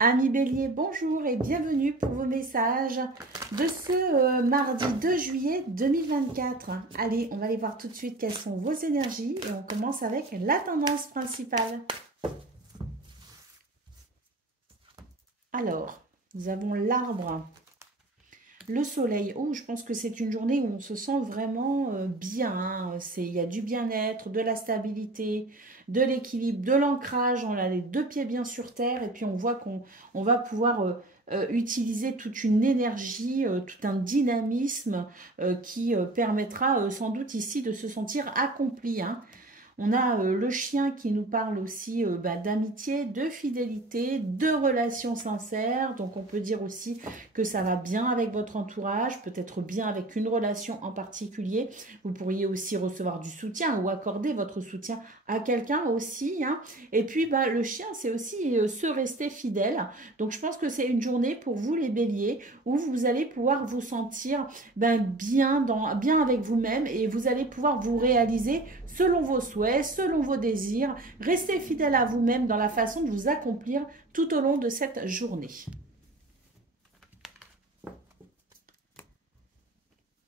Amis Bélier, bonjour et bienvenue pour vos messages de ce mardi 2 juillet 2024. Allez, on va aller voir tout de suite quelles sont vos énergies et on commence avec la tendance principale. Alors, nous avons l'arbre, le soleil. Oh, je pense que c'est une journée où on se sent vraiment bien. Hein. Il y a du bien-être, de la stabilité, de l'équilibre, de l'ancrage. On a les deux pieds bien sur terre et puis on voit qu'on va pouvoir utiliser toute une énergie, tout un dynamisme qui permettra sans doute ici de se sentir accompli. Hein. On a le chien qui nous parle aussi d'amitié, de fidélité, de relations sincères. Donc on peut dire aussi que ça va bien avec votre entourage, peut-être bien avec une relation en particulier. Vous pourriez aussi recevoir du soutien ou accorder votre soutien à quelqu'un aussi. Hein. Et puis le chien, c'est aussi se rester fidèle. Donc je pense que c'est une journée pour vous les béliers où vous allez pouvoir vous sentir bien avec vous-même et vous allez pouvoir vous réaliser selon vos souhaits, selon vos désirs. Restez fidèle à vous-même dans la façon de vous accomplir tout au long de cette journée.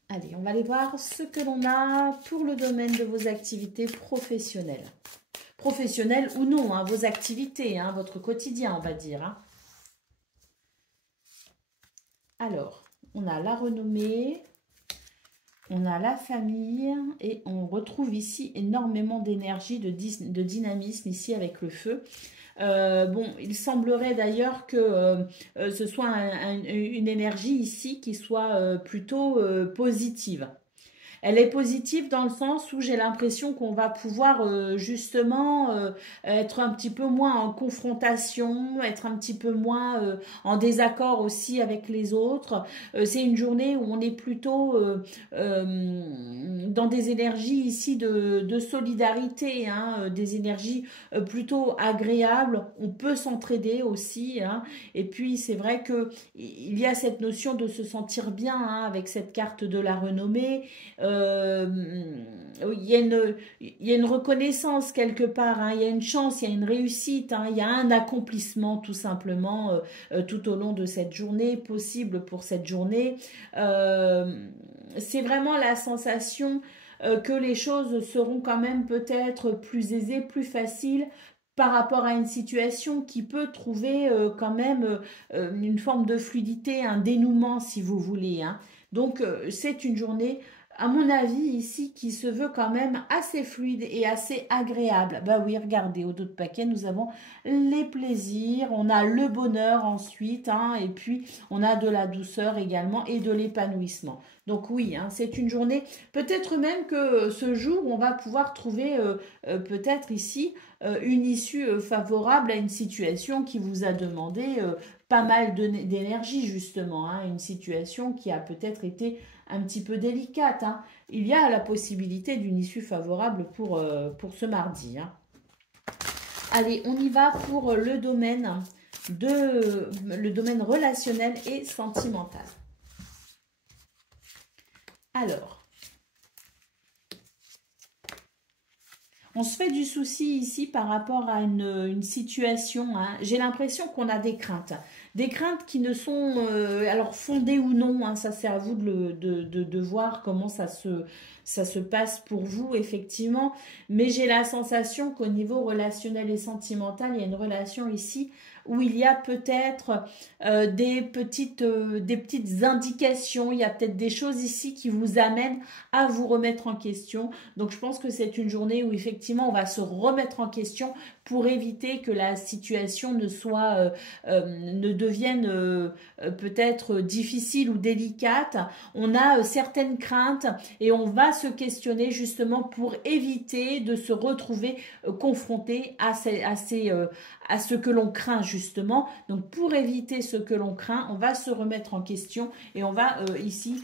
Allez, on va aller voir ce que l'on a pour le domaine de vos activités professionnelles. Professionnelles ou non, hein, vos activités, hein, votre quotidien, on va dire. Hein. Alors, on a la renommée, on a la famille et on retrouve ici énormément d'énergie, de dynamisme ici avec le feu. Bon, il semblerait d'ailleurs que ce soit une énergie ici qui soit plutôt positive. Elle est positive dans le sens où j'ai l'impression qu'on va pouvoir justement être un petit peu moins en confrontation, être un petit peu moins en désaccord aussi avec les autres. C'est une journée où on est plutôt dans des énergies ici de solidarité, hein, des énergies plutôt agréables. On peut s'entraider aussi. Hein, et puis c'est vrai qu'il y a cette notion de se sentir bien hein, avec cette carte de la renommée. Il y a une reconnaissance quelque part, hein, il y a une chance, il y a une réussite, hein, il y a un accomplissement tout simplement tout au long de cette journée, possible pour cette journée. C'est vraiment la sensation que les choses seront quand même peut-être plus aisées, plus faciles par rapport à une situation qui peut trouver quand même une forme de fluidité, un dénouement si vous voulez. Hein. Donc c'est une journée à mon avis, ici, qui se veut quand même assez fluide et assez agréable. Bah oui, regardez, au dos de paquet, nous avons les plaisirs, on a le bonheur ensuite, hein, et puis on a de la douceur également et de l'épanouissement. Donc oui, hein, c'est une journée, peut-être même que ce jour, on va pouvoir trouver peut-être ici une issue favorable à une situation qui vous a demandé pas mal d'énergie justement, hein, une situation qui a peut-être été un petit peu délicate. Hein. Il y a la possibilité d'une issue favorable pour ce mardi. Hein. Allez, on y va pour le domaine relationnel et sentimental. Alors, on se fait du souci ici par rapport à une situation. Hein. J'ai l'impression qu'on a des craintes. Des craintes qui ne sont alors fondées ou non. Hein, ça, c'est à vous de voir comment ça se passe pour vous, effectivement. Mais j'ai la sensation qu'au niveau relationnel et sentimental, il y a une relation ici où il y a peut-être des petites indications. Il y a peut-être des choses ici qui vous amènent à vous remettre en question. Donc, je pense que c'est une journée où, effectivement, on va se remettre en question pour éviter que la situation ne devienne peut-être difficile ou délicate. On a certaines craintes et on va se questionner justement pour éviter de se retrouver confronté à ce que l'on craint justement. Donc pour éviter ce que l'on craint, on va se remettre en question et on va ici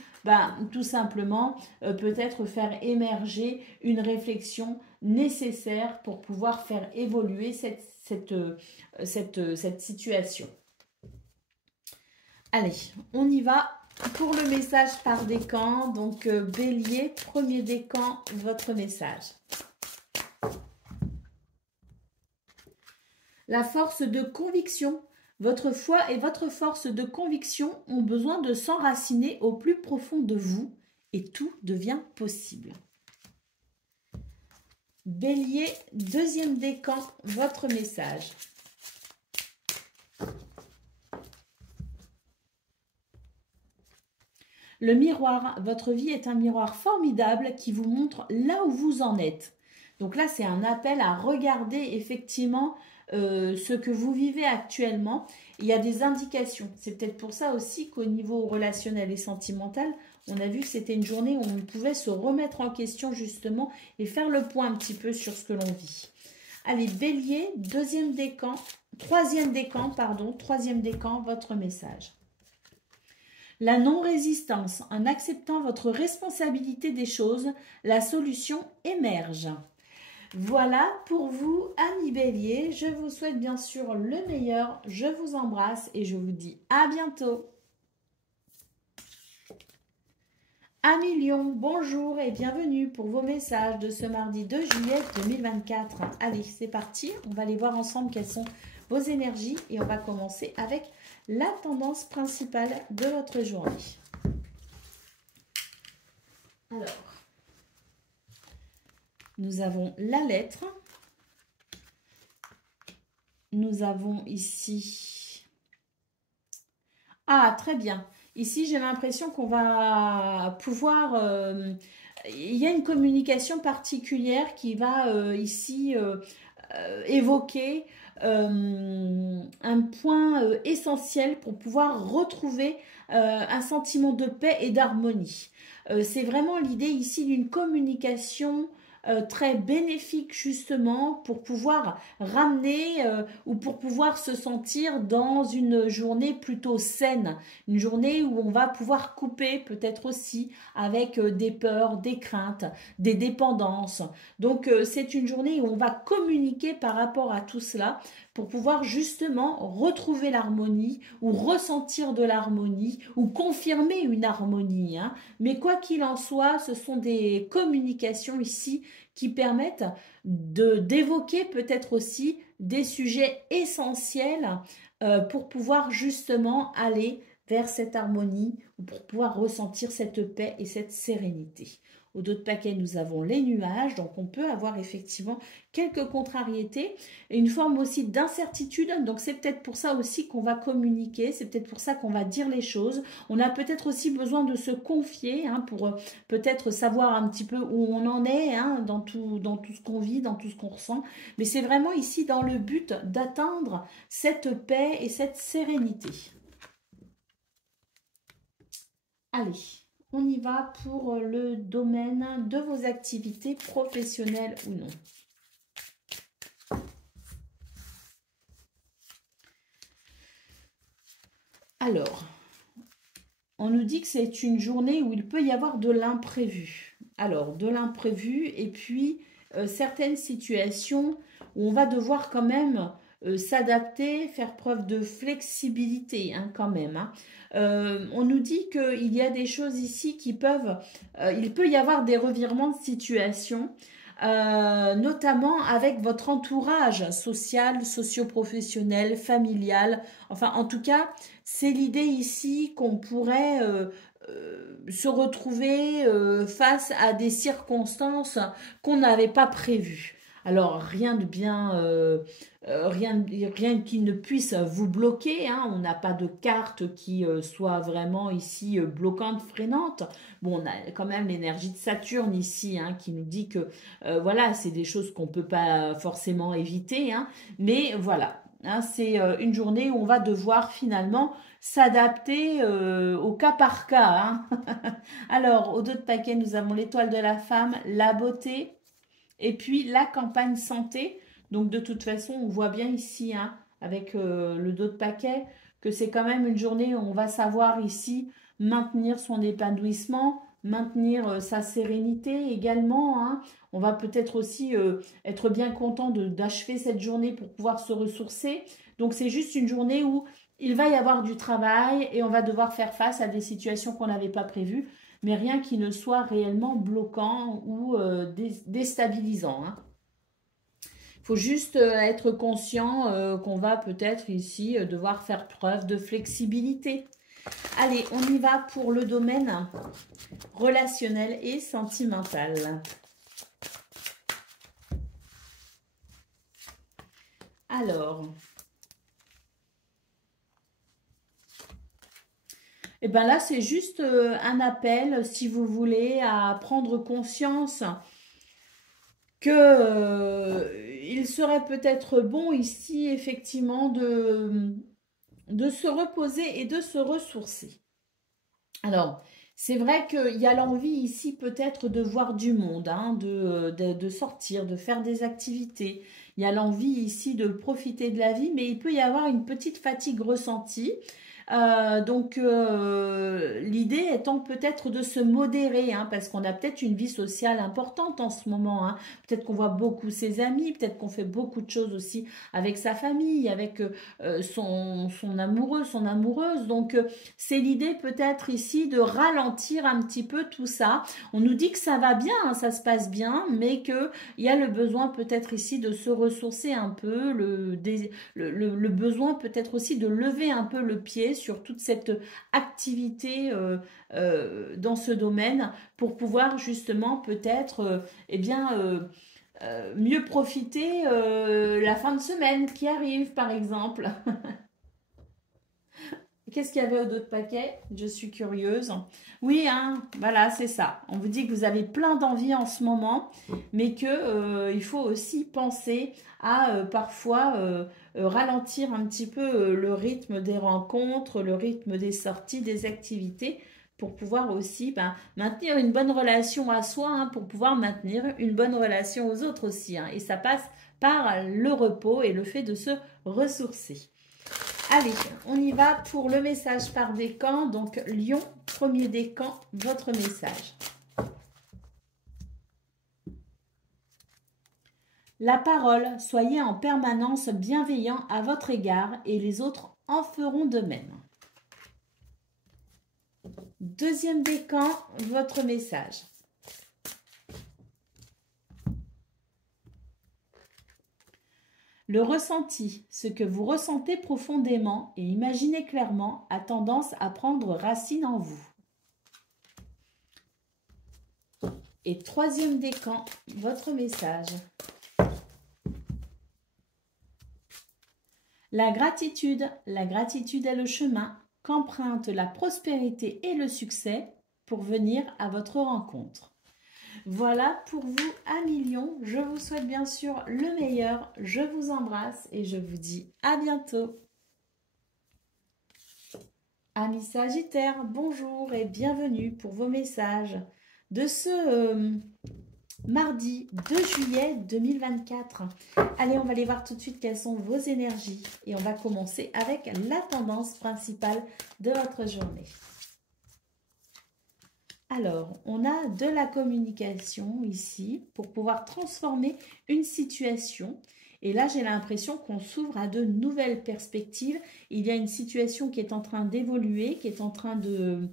tout simplement peut-être faire émerger une réflexion nécessaire pour pouvoir faire évoluer cette situation. Allez, on y va pour le message par décan. Donc, Bélier, premier décan, votre message. La force de conviction Votre foi et votre force de conviction ont besoin de s'enraciner au plus profond de vous et tout devient possible. Bélier, deuxième décan, votre message. Le miroir, votre vie est un miroir formidable qui vous montre là où vous en êtes. Donc là, c'est un appel à regarder effectivement ce que vous vivez actuellement. Il y a des indications. C'est peut-être pour ça aussi qu'au niveau relationnel et sentimental, on a vu que c'était une journée où on pouvait se remettre en question justement et faire le point un petit peu sur ce que l'on vit. Allez, Bélier, troisième décan, votre message. La non-résistance, en acceptant votre responsabilité des choses, la solution émerge. Voilà pour vous, amis Bélier. Je vous souhaite bien sûr le meilleur. Je vous embrasse et je vous dis à bientôt. Amis Lion, bonjour et bienvenue pour vos messages de ce mardi 2 juillet 2024. Allez, c'est parti. On va aller voir ensemble quelles sont vos énergies et on va commencer avec la tendance principale de votre journée. Alors, nous avons la lettre. Nous avons ici... Ah, très bien. Ici, j'ai l'impression qu'on va pouvoir... il y a une communication particulière qui va ici évoquer un point essentiel pour pouvoir retrouver un sentiment de paix et d'harmonie. C'est vraiment l'idée ici d'une communication très bénéfique justement pour pouvoir ramener ou pour pouvoir se sentir dans une journée plutôt saine, une journée où on va pouvoir couper peut-être aussi avec des peurs, des craintes, des dépendances. Donc c'est une journée où on va communiquer par rapport à tout cela pour pouvoir justement retrouver l'harmonie ou ressentir de l'harmonie ou confirmer une harmonie. Hein. Mais quoi qu'il en soit, ce sont des communications ici qui permettent d'évoquer peut-être aussi des sujets essentiels pour pouvoir justement aller vers cette harmonie ou pour pouvoir ressentir cette paix et cette sérénité. Au dos de paquet, nous avons les nuages, donc on peut avoir effectivement quelques contrariétés et une forme aussi d'incertitude. Donc c'est peut-être pour ça aussi qu'on va communiquer, c'est peut-être pour ça qu'on va dire les choses. On a peut-être aussi besoin de se confier hein, pour peut-être savoir un petit peu où on en est hein, dans tout ce qu'on vit, dans tout ce qu'on ressent. Mais c'est vraiment ici dans le but d'atteindre cette paix et cette sérénité. Allez. On y va pour le domaine de vos activités professionnelles ou non. Alors, on nous dit que c'est une journée où il peut y avoir de l'imprévu. Alors, de l'imprévu et puis certaines situations où on va devoir quand même s'adapter, faire preuve de flexibilité hein, quand même. Hein. On nous dit qu'il y a des choses ici qui peuvent... il peut y avoir des revirements de situation, notamment avec votre entourage social, socio-professionnel, familial. Enfin, en tout cas, c'est l'idée ici qu'on pourrait... se retrouver face à des circonstances qu'on n'avait pas prévues. Alors, rien de bien, rien qui ne puisse vous bloquer. Hein. On n'a pas de carte qui soit vraiment ici bloquante, freinante. Bon, on a quand même l'énergie de Saturne ici hein, qui nous dit que voilà, c'est des choses qu'on ne peut pas forcément éviter. Hein. Mais voilà, hein, c'est une journée où on va devoir finalement s'adapter au cas par cas. Hein. Alors, au dos de paquet, nous avons l'étoile de la femme, la beauté, et puis la campagne santé. Donc de toute façon, on voit bien ici, hein, avec le dos de paquet, que c'est quand même une journée où on va savoir ici maintenir son épanouissement, maintenir sa sérénité également. Hein. On va peut-être aussi être bien content d'achever cette journée pour pouvoir se ressourcer. Donc c'est juste une journée où il va y avoir du travail et on va devoir faire face à des situations qu'on n'avait pas prévues, mais rien qui ne soit réellement bloquant ou déstabilisant. Hein. faut juste être conscient qu'on va peut-être ici devoir faire preuve de flexibilité. Allez, on y va pour le domaine relationnel et sentimental. Alors, et bien là, c'est juste un appel, si vous voulez, à prendre conscience que il serait peut-être bon ici, effectivement, de se reposer et de se ressourcer. Alors, c'est vrai qu'il y a l'envie ici peut-être de voir du monde, hein, de sortir, de faire des activités. Il y a l'envie ici de profiter de la vie, mais il peut y avoir une petite fatigue ressentie. Donc, l'idée étant peut-être de se modérer, hein, parce qu'on a peut-être une vie sociale importante en ce moment. Hein. Peut-être qu'on voit beaucoup ses amis, peut-être qu'on fait beaucoup de choses aussi avec sa famille, avec son amoureux, son amoureuse. Donc, c'est l'idée peut-être ici de ralentir un petit peu tout ça. On nous dit que ça va bien, hein, ça se passe bien, mais qu'il y a le besoin peut-être ici de se ressourcer un peu, le besoin peut-être aussi de lever un peu le pied sur toute cette activité dans ce domaine pour pouvoir justement peut-être mieux profiter la fin de semaine qui arrive par exemple. Qu'est-ce qu'il y avait au d'autres paquets? Je suis curieuse. Oui, hein, voilà, c'est ça. On vous dit que vous avez plein d'envie en ce moment, mais que il faut aussi penser à parfois ralentir un petit peu le rythme des rencontres, le rythme des sorties, des activités, pour pouvoir aussi maintenir une bonne relation à soi, hein, pour pouvoir maintenir une bonne relation aux autres aussi. Hein. Et ça passe par le repos et le fait de se ressourcer. Allez, on y va pour le message par décan. Donc, Lion, premier décan, votre message. La parole, soyez en permanence bienveillant à votre égard et les autres en feront de même. Deuxième décan, votre message. Le ressenti, ce que vous ressentez profondément et imaginez clairement, a tendance à prendre racine en vous. Et troisième décan, votre message. La gratitude est le chemin qu'empruntent la prospérité et le succès pour venir à votre rencontre. Voilà pour vous, amis Lions. Je vous souhaite bien sûr le meilleur. Je vous embrasse et je vous dis à bientôt. Amis Sagittaires, bonjour et bienvenue pour vos messages de ce mardi 2 juillet 2024. Allez, on va aller voir tout de suite quelles sont vos énergies et on va commencer avec la tendance principale de votre journée. Alors, on a de la communication ici pour pouvoir transformer une situation. Et là, j'ai l'impression qu'on s'ouvre à de nouvelles perspectives. Il y a une situation qui est en train d'évoluer, qui est en train de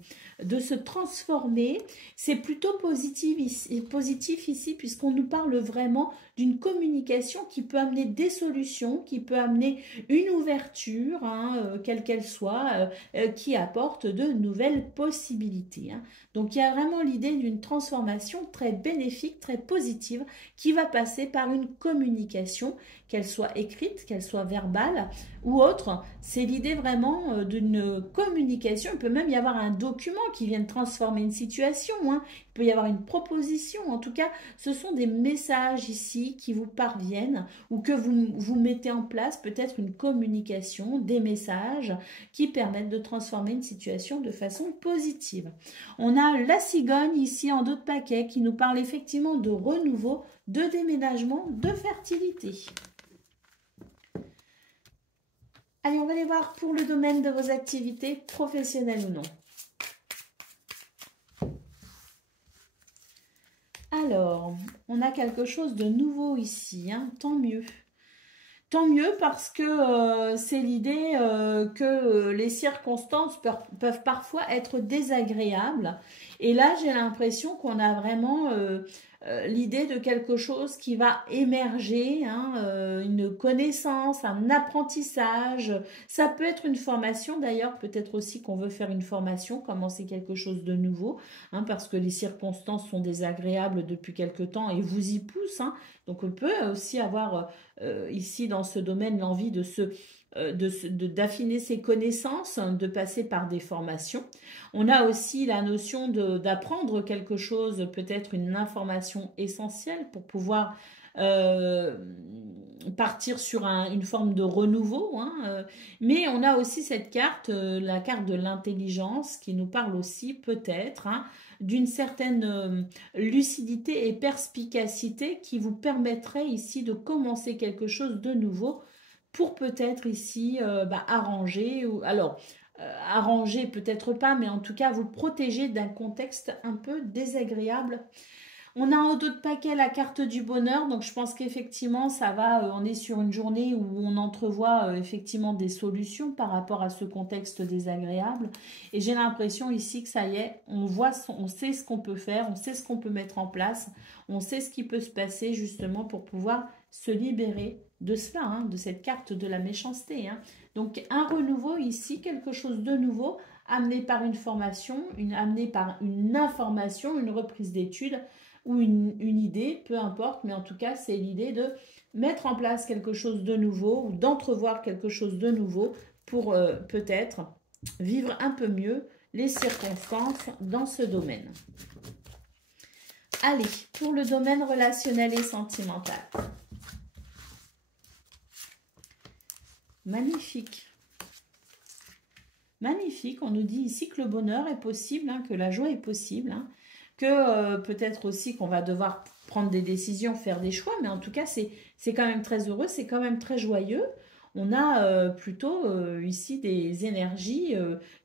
se transformer. C'est plutôt positif ici puisqu'on nous parle vraiment d'une communication qui peut amener des solutions, qui peut amener une ouverture, hein, quelle qu'elle soit, qui apporte de nouvelles possibilités. Hein. Donc, il y a vraiment l'idée d'une transformation très bénéfique, très positive, qui va passer par une communication, qu'elle soit écrite, qu'elle soit verbale ou autre. C'est l'idée vraiment d'une communication. Il peut même y avoir un document qui vient de transformer une situation. Hein. Il peut y avoir une proposition. En tout cas, ce sont des messages ici qui vous parviennent ou que vous mettez en place, peut-être une communication, des messages qui permettent de transformer une situation de façon positive. On a la cigogne ici en d'autres paquets qui nous parle effectivement de renouveau, de déménagement, de fertilité. Allez, on va aller voir pour le domaine de vos activités professionnelles ou non. Alors, on a quelque chose de nouveau ici, hein, tant mieux. Tant mieux parce que c'est l'idée que les circonstances peuvent parfois être désagréables. Et là, j'ai l'impression qu'on a vraiment l'idée de quelque chose qui va émerger, hein, une connaissance, un apprentissage. Ça peut être une formation d'ailleurs, peut-être aussi qu'on veut faire une formation, commencer quelque chose de nouveau, hein, parce que les circonstances sont désagréables depuis quelque temps et vous y poussent, hein. Donc on peut aussi avoir ici dans ce domaine l'envie de d'affiner ses connaissances, hein, de passer par des formations. On a aussi la notion d'apprendre quelque chose, peut-être une information essentielle pour pouvoir euh, partir sur une forme de renouveau, hein, mais on a aussi cette carte, la carte de l'intelligence, qui nous parle aussi peut-être, hein, d'une certaine lucidité et perspicacité qui vous permettrait ici de commencer quelque chose de nouveau pour peut-être ici arranger, ou alors arranger peut-être pas, mais en tout cas vous protéger d'un contexte un peu désagréable. On a en haut de paquet la carte du bonheur, donc je pense qu'effectivement ça va, on est sur une journée où on entrevoit effectivement des solutions par rapport à ce contexte désagréable. Et j'ai l'impression ici que ça y est, on sait ce qu'on peut faire, on sait ce qu'on peut mettre en place, on sait ce qui peut se passer justement pour pouvoir se libérer de cela, hein, de cette carte de la méchanceté, hein. Donc un renouveau ici, quelque chose de nouveau, amené par une formation, amené par une information, une reprise d'études, ou une idée, peu importe, mais en tout cas, c'est l'idée de mettre en place quelque chose de nouveau ou d'entrevoir quelque chose de nouveau pour peut-être vivre un peu mieux les circonstances dans ce domaine. Allez, pour le domaine relationnel et sentimental. Magnifique. Magnifique, on nous dit ici que le bonheur est possible, hein, que la joie est possible, hein, que peut-être aussi qu'on va devoir prendre des décisions, faire des choix, mais en tout cas, c'est quand même très heureux, c'est quand même très joyeux. On a plutôt ici des énergies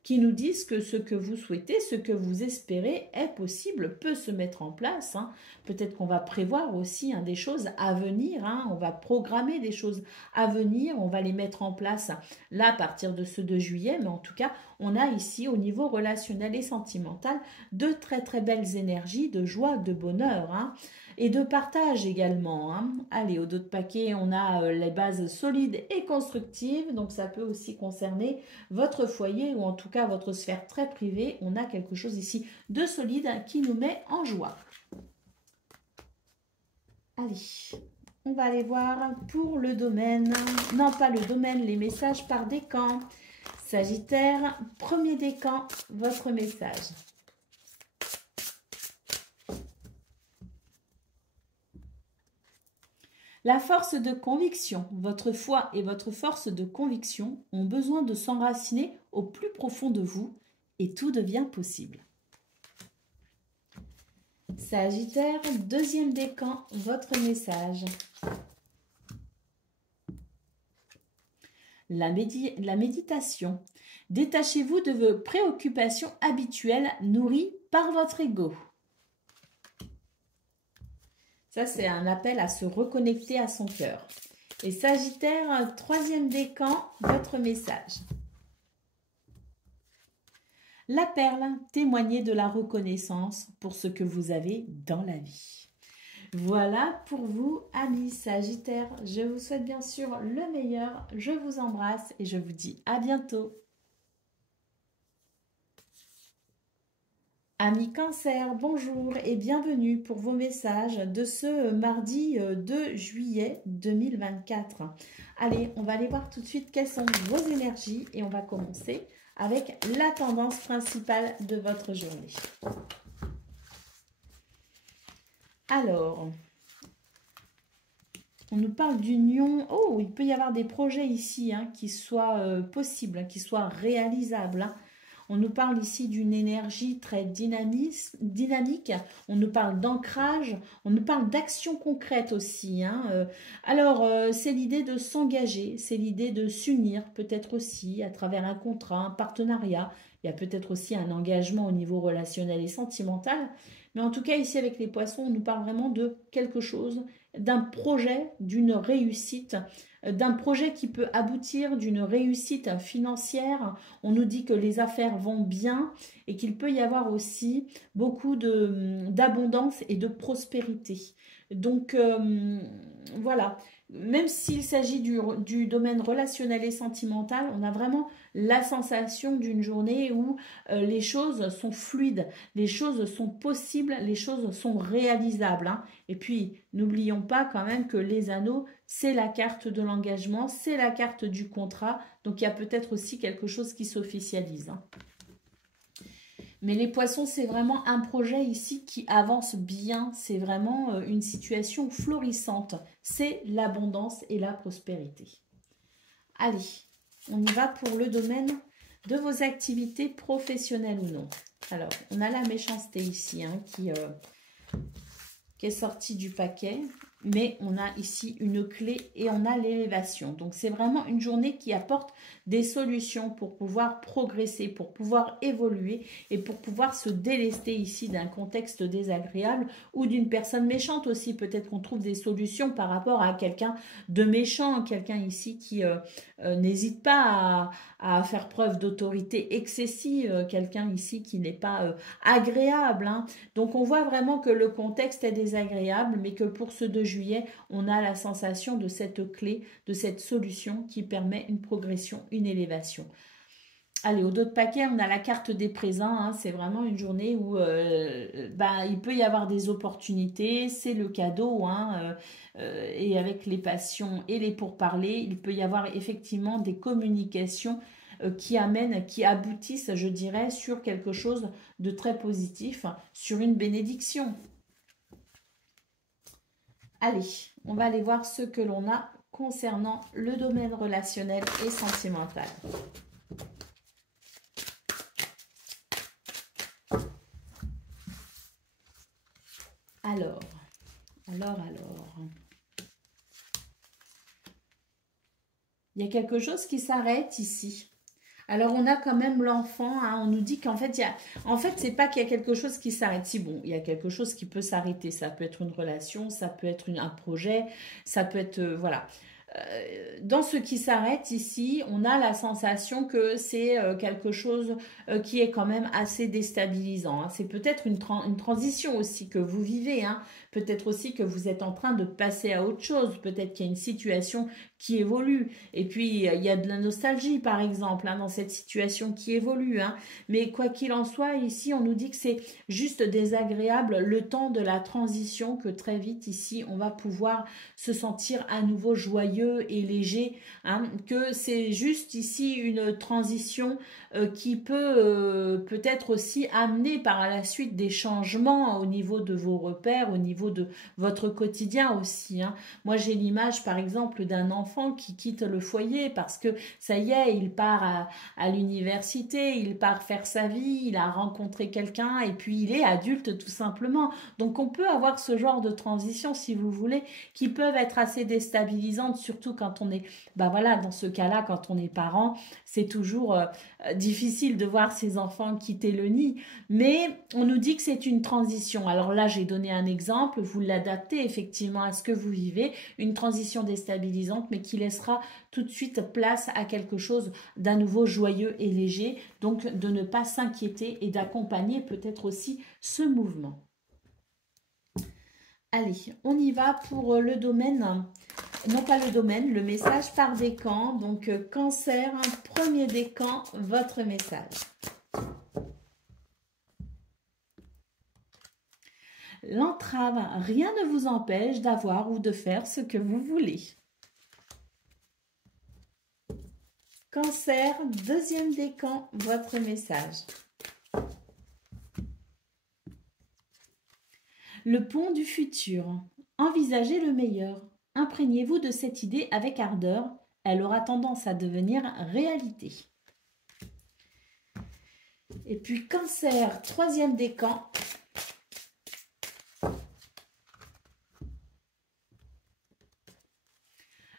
qui nous disent que ce que vous souhaitez, ce que vous espérez est possible, peut se mettre en place, hein. Peut-être qu'on va prévoir aussi, hein, des choses à venir, hein. On va programmer des choses à venir, on va les mettre en place là à partir de ce 2 juillet, mais en tout cas, on a ici au niveau relationnel et sentimental de très très belles énergies de joie, de bonheur, hein, et de partage également, hein. Allez, au dos de paquet, on a les bases solides et constructives, donc ça peut aussi concerner votre foyer ou en tout cas votre sphère très privée. On a quelque chose ici de solide qui nous met en joie. Allez, on va aller voir pour le domaine, non pas le domaine, les messages par décan. Sagittaire, premier décan, votre message. La force de conviction, votre foi et votre force de conviction ont besoin de s'enraciner au plus profond de vous et tout devient possible. Sagittaire, deuxième décan, votre message. La méditation. Détachez-vous de vos préoccupations habituelles nourries par votre ego. Ça, c'est un appel à se reconnecter à son cœur. Et Sagittaire, troisième décan, votre message. La perle, témoignez de la reconnaissance pour ce que vous avez dans la vie. Voilà pour vous, amis Sagittaires. Je vous souhaite bien sûr le meilleur. Je vous embrasse et je vous dis à bientôt. Amis Cancer, bonjour et bienvenue pour vos messages de ce mardi 2 juillet 2024. Allez, on va aller voir tout de suite quelles sont vos énergies et on va commencer avec la tendance principale de votre journée. Alors, on nous parle d'union. Oh, il peut y avoir des projets ici, hein, qui soient possibles, hein, qui soient réalisables, hein. On nous parle ici d'une énergie très dynamique, on nous parle d'ancrage, on nous parle d'action concrète aussi, hein. Alors, c'est l'idée de s'engager, c'est l'idée de s'unir peut-être aussi à travers un contrat, un partenariat. Il y a peut-être aussi un engagement au niveau relationnel et sentimental. Mais en tout cas, ici avec les poissons, on nous parle vraiment de quelque chose d'un projet, d'une réussite, d'un projet qui peut aboutir, d'une réussite financière. On nous dit que les affaires vont bien et qu'il peut y avoir aussi beaucoup d'abondance et de prospérité. Donc, voilà. Même s'il s'agit du domaine relationnel et sentimental, on a vraiment la sensation d'une journée où les choses sont fluides, les choses sont possibles, les choses sont réalisables, hein. Et puis, n'oublions pas quand même que les anneaux, c'est la carte de l'engagement, c'est la carte du contrat. Donc, il y a peut-être aussi quelque chose qui s'officialise, hein. Mais les poissons, c'est vraiment un projet ici qui avance bien. C'est vraiment une situation florissante. C'est l'abondance et la prospérité. Allez, on y va pour le domaine de vos activités professionnelles ou non. Alors, on a la méchanceté ici, hein, qui est sortie du paquet. Mais on a ici une clé et on a l'élévation. Donc, c'est vraiment une journée qui apporte des solutions pour pouvoir progresser, pour pouvoir évoluer et pour pouvoir se délester ici d'un contexte désagréable ou d'une personne méchante aussi. Peut-être qu'on trouve des solutions par rapport à quelqu'un de méchant, quelqu'un ici qui n'hésite pas à faire preuve d'autorité excessive, quelqu'un ici qui n'est pas agréable, hein. Donc, on voit vraiment que le contexte est désagréable, mais que pour ce 2 juillet, on a la sensation de cette clé, de cette solution qui permet une progression, une élévation. Allez, au dos de paquet, on a la carte des présents, hein. C'est vraiment une journée où il peut y avoir des opportunités, c'est le cadeau, hein, et avec les passions et les pourparlers, il peut y avoir effectivement des communications qui amènent, qui aboutissent, je dirais, sur quelque chose de très positif, sur une bénédiction. Allez, on va aller voir ce que l'on a concernant le domaine relationnel et sentimental. Alors. Il y a quelque chose qui s'arrête ici. Alors, on a quand même l'enfant, hein, on nous dit qu'en fait, c'est pas qu'il y a quelque chose qui s'arrête. Si, bon, il y a quelque chose qui peut s'arrêter. Ça peut être une relation, ça peut être un projet, ça peut être, voilà. Dans ce qui s'arrête ici, on a la sensation que c'est quelque chose qui est quand même assez déstabilisant, hein. C'est peut-être une transition aussi que vous vivez, hein. Peut-être aussi que vous êtes en train de passer à autre chose. Peut-être qu'il y a une situation qui évolue. Et puis, il y a de la nostalgie, par exemple, hein, dans cette situation qui évolue, hein. Mais quoi qu'il en soit, ici, on nous dit que c'est juste désagréable le temps de la transition, que très vite, ici, on va pouvoir se sentir à nouveau joyeux et léger, hein, que c'est juste ici une transition qui peut peut-être aussi amener par la suite des changements au niveau de vos repères, au niveau de votre quotidien aussi, hein. Moi, j'ai l'image, par exemple, d'un enfant qui quitte le foyer parce que ça y est, il part à l'université, il part faire sa vie, il a rencontré quelqu'un et puis il est adulte tout simplement. Donc, on peut avoir ce genre de transition, si vous voulez, qui peuvent être assez déstabilisantes, surtout quand on est, voilà, dans ce cas-là, quand on est parent, c'est toujours difficile de voir ses enfants quitter le nid, mais on nous dit que c'est une transition. Alors là, j'ai donné un exemple, vous l'adaptez effectivement à ce que vous vivez, une transition déstabilisante, mais qui laissera tout de suite place à quelque chose d'un nouveau joyeux et léger, donc de ne pas s'inquiéter et d'accompagner peut-être aussi ce mouvement. Allez, on y va pour le domaine, non pas le domaine, le message par décan. Donc, Cancer, premier décan, votre message. L'entrave, rien ne vous empêche d'avoir ou de faire ce que vous voulez. Cancer, deuxième décan, votre message. Le pont du futur. Envisagez le meilleur. Imprégnez-vous de cette idée avec ardeur. Elle aura tendance à devenir réalité. Et puis Cancer, troisième décan.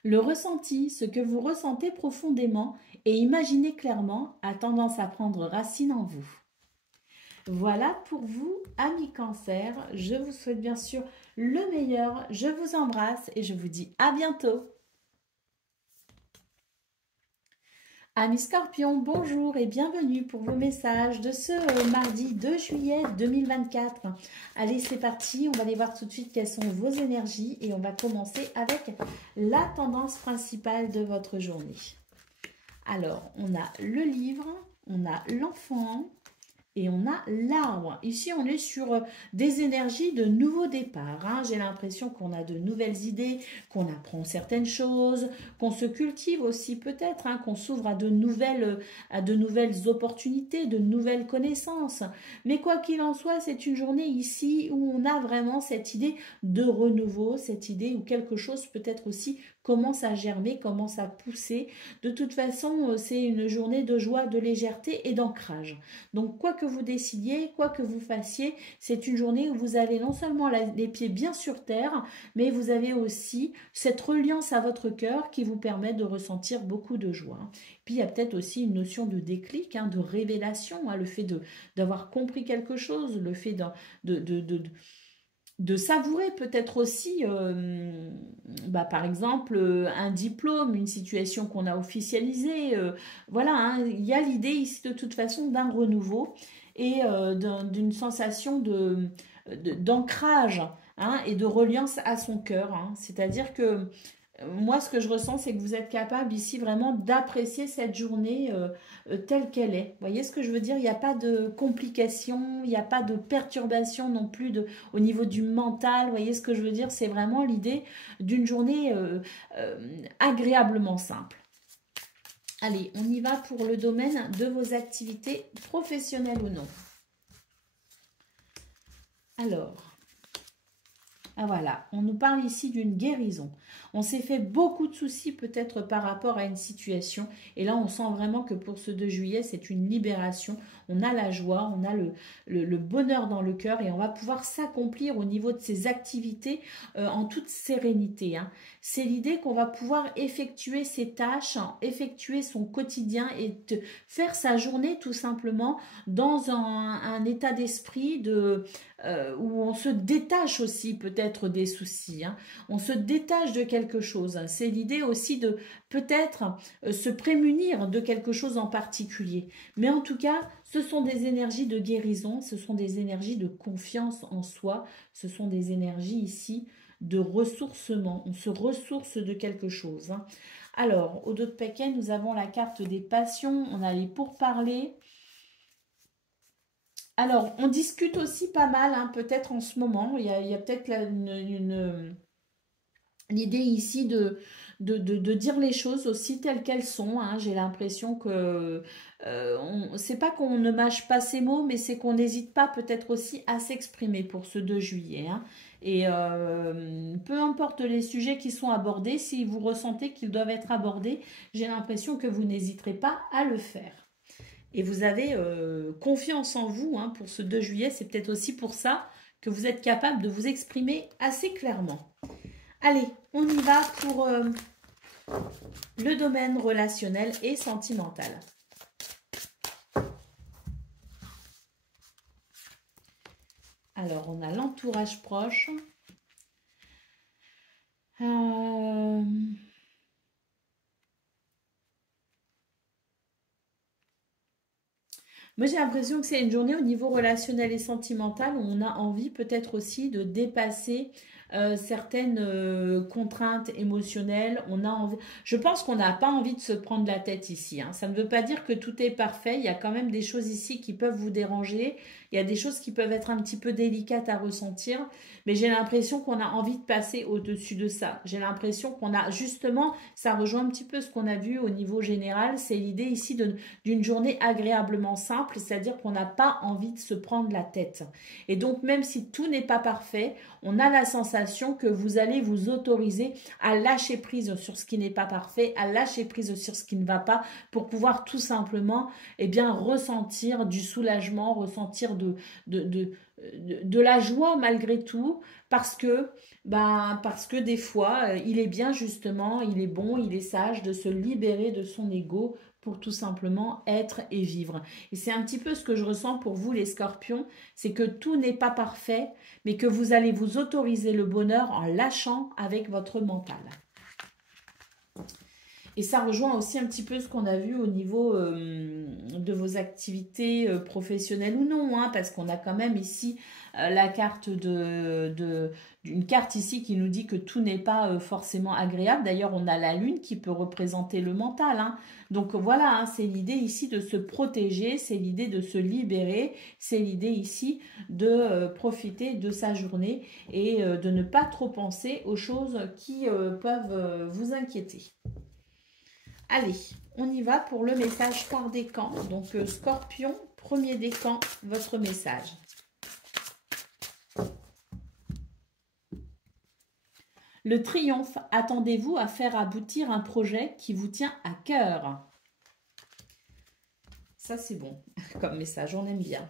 Le ressenti, ce que vous ressentez profondément et imaginez clairement, a tendance à prendre racine en vous. Voilà pour vous, amis Cancer. Je vous souhaite bien sûr le meilleur. Je vous embrasse et je vous dis à bientôt. Amis Scorpions, bonjour et bienvenue pour vos messages de ce mardi 2 juillet 2024. Allez, c'est parti, on va aller voir tout de suite quelles sont vos énergies et on va commencer avec la tendance principale de votre journée. Alors, on a le livre, on a l'enfant et on a l'arbre. Ici, on est sur des énergies de nouveau départ. Hein. J'ai l'impression qu'on a de nouvelles idées, qu'on apprend certaines choses, qu'on se cultive aussi peut-être, hein, qu'on s'ouvre à de nouvelles opportunités, de nouvelles connaissances. Mais quoi qu'il en soit, c'est une journée ici où on a vraiment cette idée de renouveau, cette idée où quelque chose peut-être aussi commence à germer, commence à pousser. De toute façon, c'est une journée de joie, de légèreté et d'ancrage. Donc, quoi que vous décidiez, quoi que vous fassiez, c'est une journée où vous avez non seulement les pieds bien sur terre, mais vous avez aussi cette reliance à votre cœur qui vous permet de ressentir beaucoup de joie. Puis, il y a peut-être aussi une notion de déclic, hein, de révélation, hein, le fait d'avoir compris quelque chose, le fait de savourer peut-être aussi, par exemple, un diplôme, une situation qu'on a officialisée. Voilà, hein, il y a l'idée ici de toute façon d'un renouveau et d'une sensation d'ancrage, hein, et de reliance à son cœur. Hein. C'est-à-dire que moi, ce que je ressens, c'est que vous êtes capable ici vraiment d'apprécier cette journée telle qu'elle est. Vous voyez ce que je veux dire? Il n'y a pas de complications, il n'y a pas de perturbation non plus au niveau du mental. Vous voyez ce que je veux dire? C'est vraiment l'idée d'une journée agréablement simple. Allez, on y va pour le domaine de vos activités professionnelles ou non. Alors, ah voilà, on nous parle ici d'une guérison. On s'est fait beaucoup de soucis peut-être par rapport à une situation. Et là, on sent vraiment que pour ce 2 juillet, c'est une libération. On a la joie, on a le bonheur dans le cœur et on va pouvoir s'accomplir au niveau de ses activités en toute sérénité. Hein. C'est l'idée qu'on va pouvoir effectuer ses tâches, effectuer son quotidien et faire sa journée tout simplement dans un état d'esprit où on se détache aussi peut-être des soucis. Hein. On se détache de quelque chose. C'est l'idée aussi de peut-être se prémunir de quelque chose en particulier. Mais en tout cas, ce sont des énergies de guérison, ce sont des énergies de confiance en soi, ce sont des énergies ici de ressourcement. On se ressource de quelque chose. Hein. Alors, au dos de paquet, nous avons la carte des passions, on a les pourparlers. Alors, on discute aussi pas mal, hein, peut-être en ce moment. Il y a peut-être l'idée ici de dire les choses aussi telles qu'elles sont. Hein. J'ai l'impression que c'est pas qu'on ne mâche pas ces mots, mais c'est qu'on n'hésite pas peut-être aussi à s'exprimer pour ce 2 juillet. Hein. Et peu importe les sujets qui sont abordés, si vous ressentez qu'ils doivent être abordés, j'ai l'impression que vous n'hésiterez pas à le faire. Et vous avez confiance en vous, hein, pour ce 2 juillet. C'est peut-être aussi pour ça que vous êtes capable de vous exprimer assez clairement. Allez, on y va pour le domaine relationnel et sentimental. Alors, on a l'entourage proche. Moi, j'ai l'impression que c'est une journée au niveau relationnel et sentimental où on a envie peut-être aussi de dépasser certaines contraintes émotionnelles. On a envie... Je pense qu'on n'a pas envie de se prendre la tête ici. Hein. Ça ne veut pas dire que tout est parfait. Il y a quand même des choses ici qui peuvent vous déranger. Il y a des choses qui peuvent être un petit peu délicates à ressentir. Mais j'ai l'impression qu'on a envie de passer au-dessus de ça. J'ai l'impression qu'on a justement, ça rejoint un petit peu ce qu'on a vu au niveau général. C'est l'idée ici d'une journée agréablement simple. C'est-à-dire qu'on n'a pas envie de se prendre la tête. Et donc, même si tout n'est pas parfait, on a la sensation que vous allez vous autoriser à lâcher prise sur ce qui n'est pas parfait, à lâcher prise sur ce qui ne va pas, pour pouvoir tout simplement ressentir du soulagement, ressentir de la joie malgré tout, parce que des fois, il est bien justement, il est bon, il est sage de se libérer de son ego pour tout simplement être et vivre. Et c'est un petit peu ce que je ressens pour vous les scorpions, c'est que tout n'est pas parfait, mais que vous allez vous autoriser le bonheur en lâchant avec votre mental. Et ça rejoint aussi un petit peu ce qu'on a vu au niveau de vos activités professionnelles ou non, hein, parce qu'on a quand même ici la carte une carte ici qui nous dit que tout n'est pas forcément agréable. D'ailleurs, on a la lune qui peut représenter le mental, hein. Donc voilà, hein, c'est l'idée ici de se protéger, c'est l'idée de se libérer, c'est l'idée ici de profiter de sa journée et de ne pas trop penser aux choses qui peuvent vous inquiéter. Allez, on y va pour le message par décan. Donc, Scorpion, premier décan, votre message. Le triomphe, attendez-vous à faire aboutir un projet qui vous tient à cœur. Ça, c'est bon comme message, on aime bien.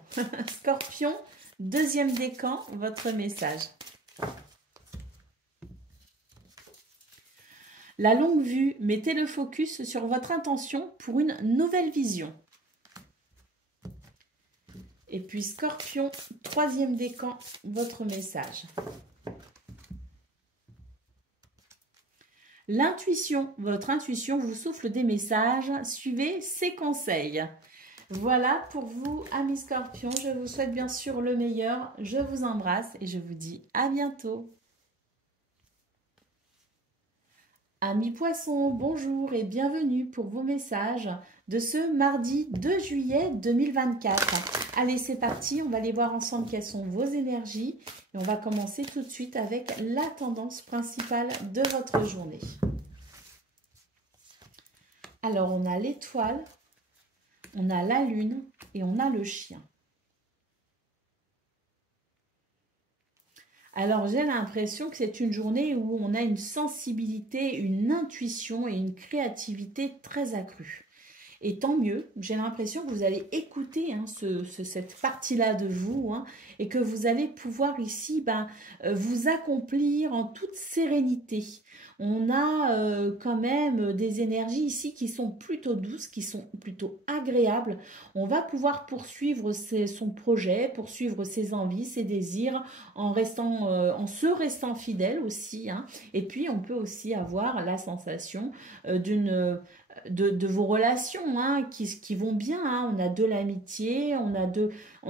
Scorpion, deuxième décan, votre message. La longue vue, mettez le focus sur votre intention pour une nouvelle vision. Et puis Scorpion, troisième décan, votre message. L'intuition, votre intuition vous souffle des messages, suivez ses conseils. Voilà pour vous, amis Scorpions, je vous souhaite bien sûr le meilleur, je vous embrasse et je vous dis à bientôt. Amis Poissons, bonjour et bienvenue pour vos messages de ce mardi 2 juillet 2024. Allez, c'est parti, on va aller voir ensemble quelles sont vos énergies. Et on va commencer tout de suite avec la tendance principale de votre journée. Alors, on a l'étoile, on a la lune et on a le chien. Alors, j'ai l'impression que c'est une journée où on a une sensibilité, une intuition et une créativité très accrue. Et tant mieux, j'ai l'impression que vous allez écouter hein, cette partie-là de vous hein, et que vous allez pouvoir ici vous accomplir en toute sérénité. On a quand même des énergies ici qui sont plutôt douces, qui sont plutôt agréables. On va pouvoir poursuivre son projet, poursuivre ses envies, ses désirs, en se restant fidèle aussi. Hein. Et puis, on peut aussi avoir la sensation de vos relations hein, qui vont bien. Hein. On a de l'amitié, on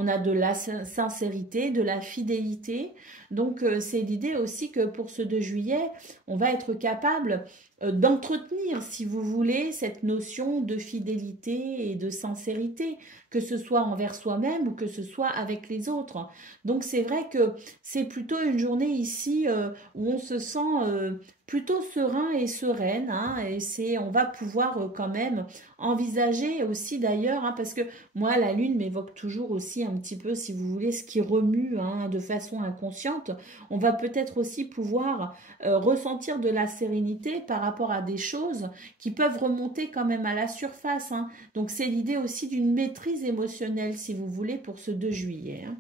a de la sincérité, de la fidélité. Donc, c'est l'idée aussi que pour ce 2 juillet, on va être capable d'entretenir, si vous voulez, cette notion de fidélité et de sincérité, que ce soit envers soi-même ou que ce soit avec les autres. Donc, c'est vrai que c'est plutôt une journée ici où on se sent plutôt serein et sereine, hein, et on va pouvoir quand même envisager aussi d'ailleurs, hein, parce que moi la lune m'évoque toujours aussi un petit peu, si vous voulez, ce qui remue hein, de façon inconsciente. On va peut-être aussi pouvoir ressentir de la sérénité par rapport à des choses qui peuvent remonter quand même à la surface. Hein. Donc c'est l'idée aussi d'une maîtrise émotionnelle, si vous voulez, pour ce 2 juillet. Hein.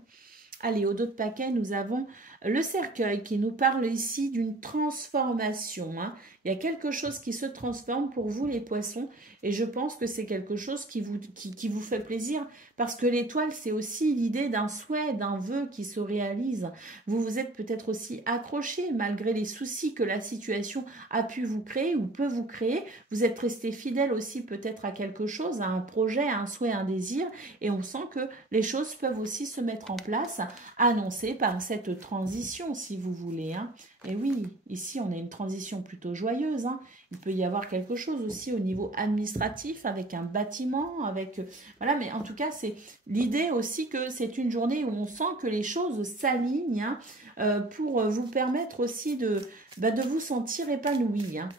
Allez, au dos de paquet, nous avons le cercueil qui nous parle ici d'une transformation. Hein. Il y a quelque chose qui se transforme pour vous les poissons et je pense que c'est quelque chose qui vous fait plaisir parce que l'étoile, c'est aussi l'idée d'un souhait, d'un vœu qui se réalise. Vous vous êtes peut-être aussi accroché malgré les soucis que la situation a pu vous créer ou peut vous créer. Vous êtes resté fidèle aussi peut-être à quelque chose, à un projet, à un souhait, à un désir et on sent que les choses peuvent aussi se mettre en place, annoncées par cette transition si vous voulez. Hein. Et oui, ici on a une transition plutôt joyeuse. Hein. Il peut y avoir quelque chose aussi au niveau administratif avec un bâtiment, avec voilà. Mais en tout cas, c'est l'idée aussi que c'est une journée où on sent que les choses s'alignent hein, pour vous permettre aussi de vous sentir épanoui. Hein.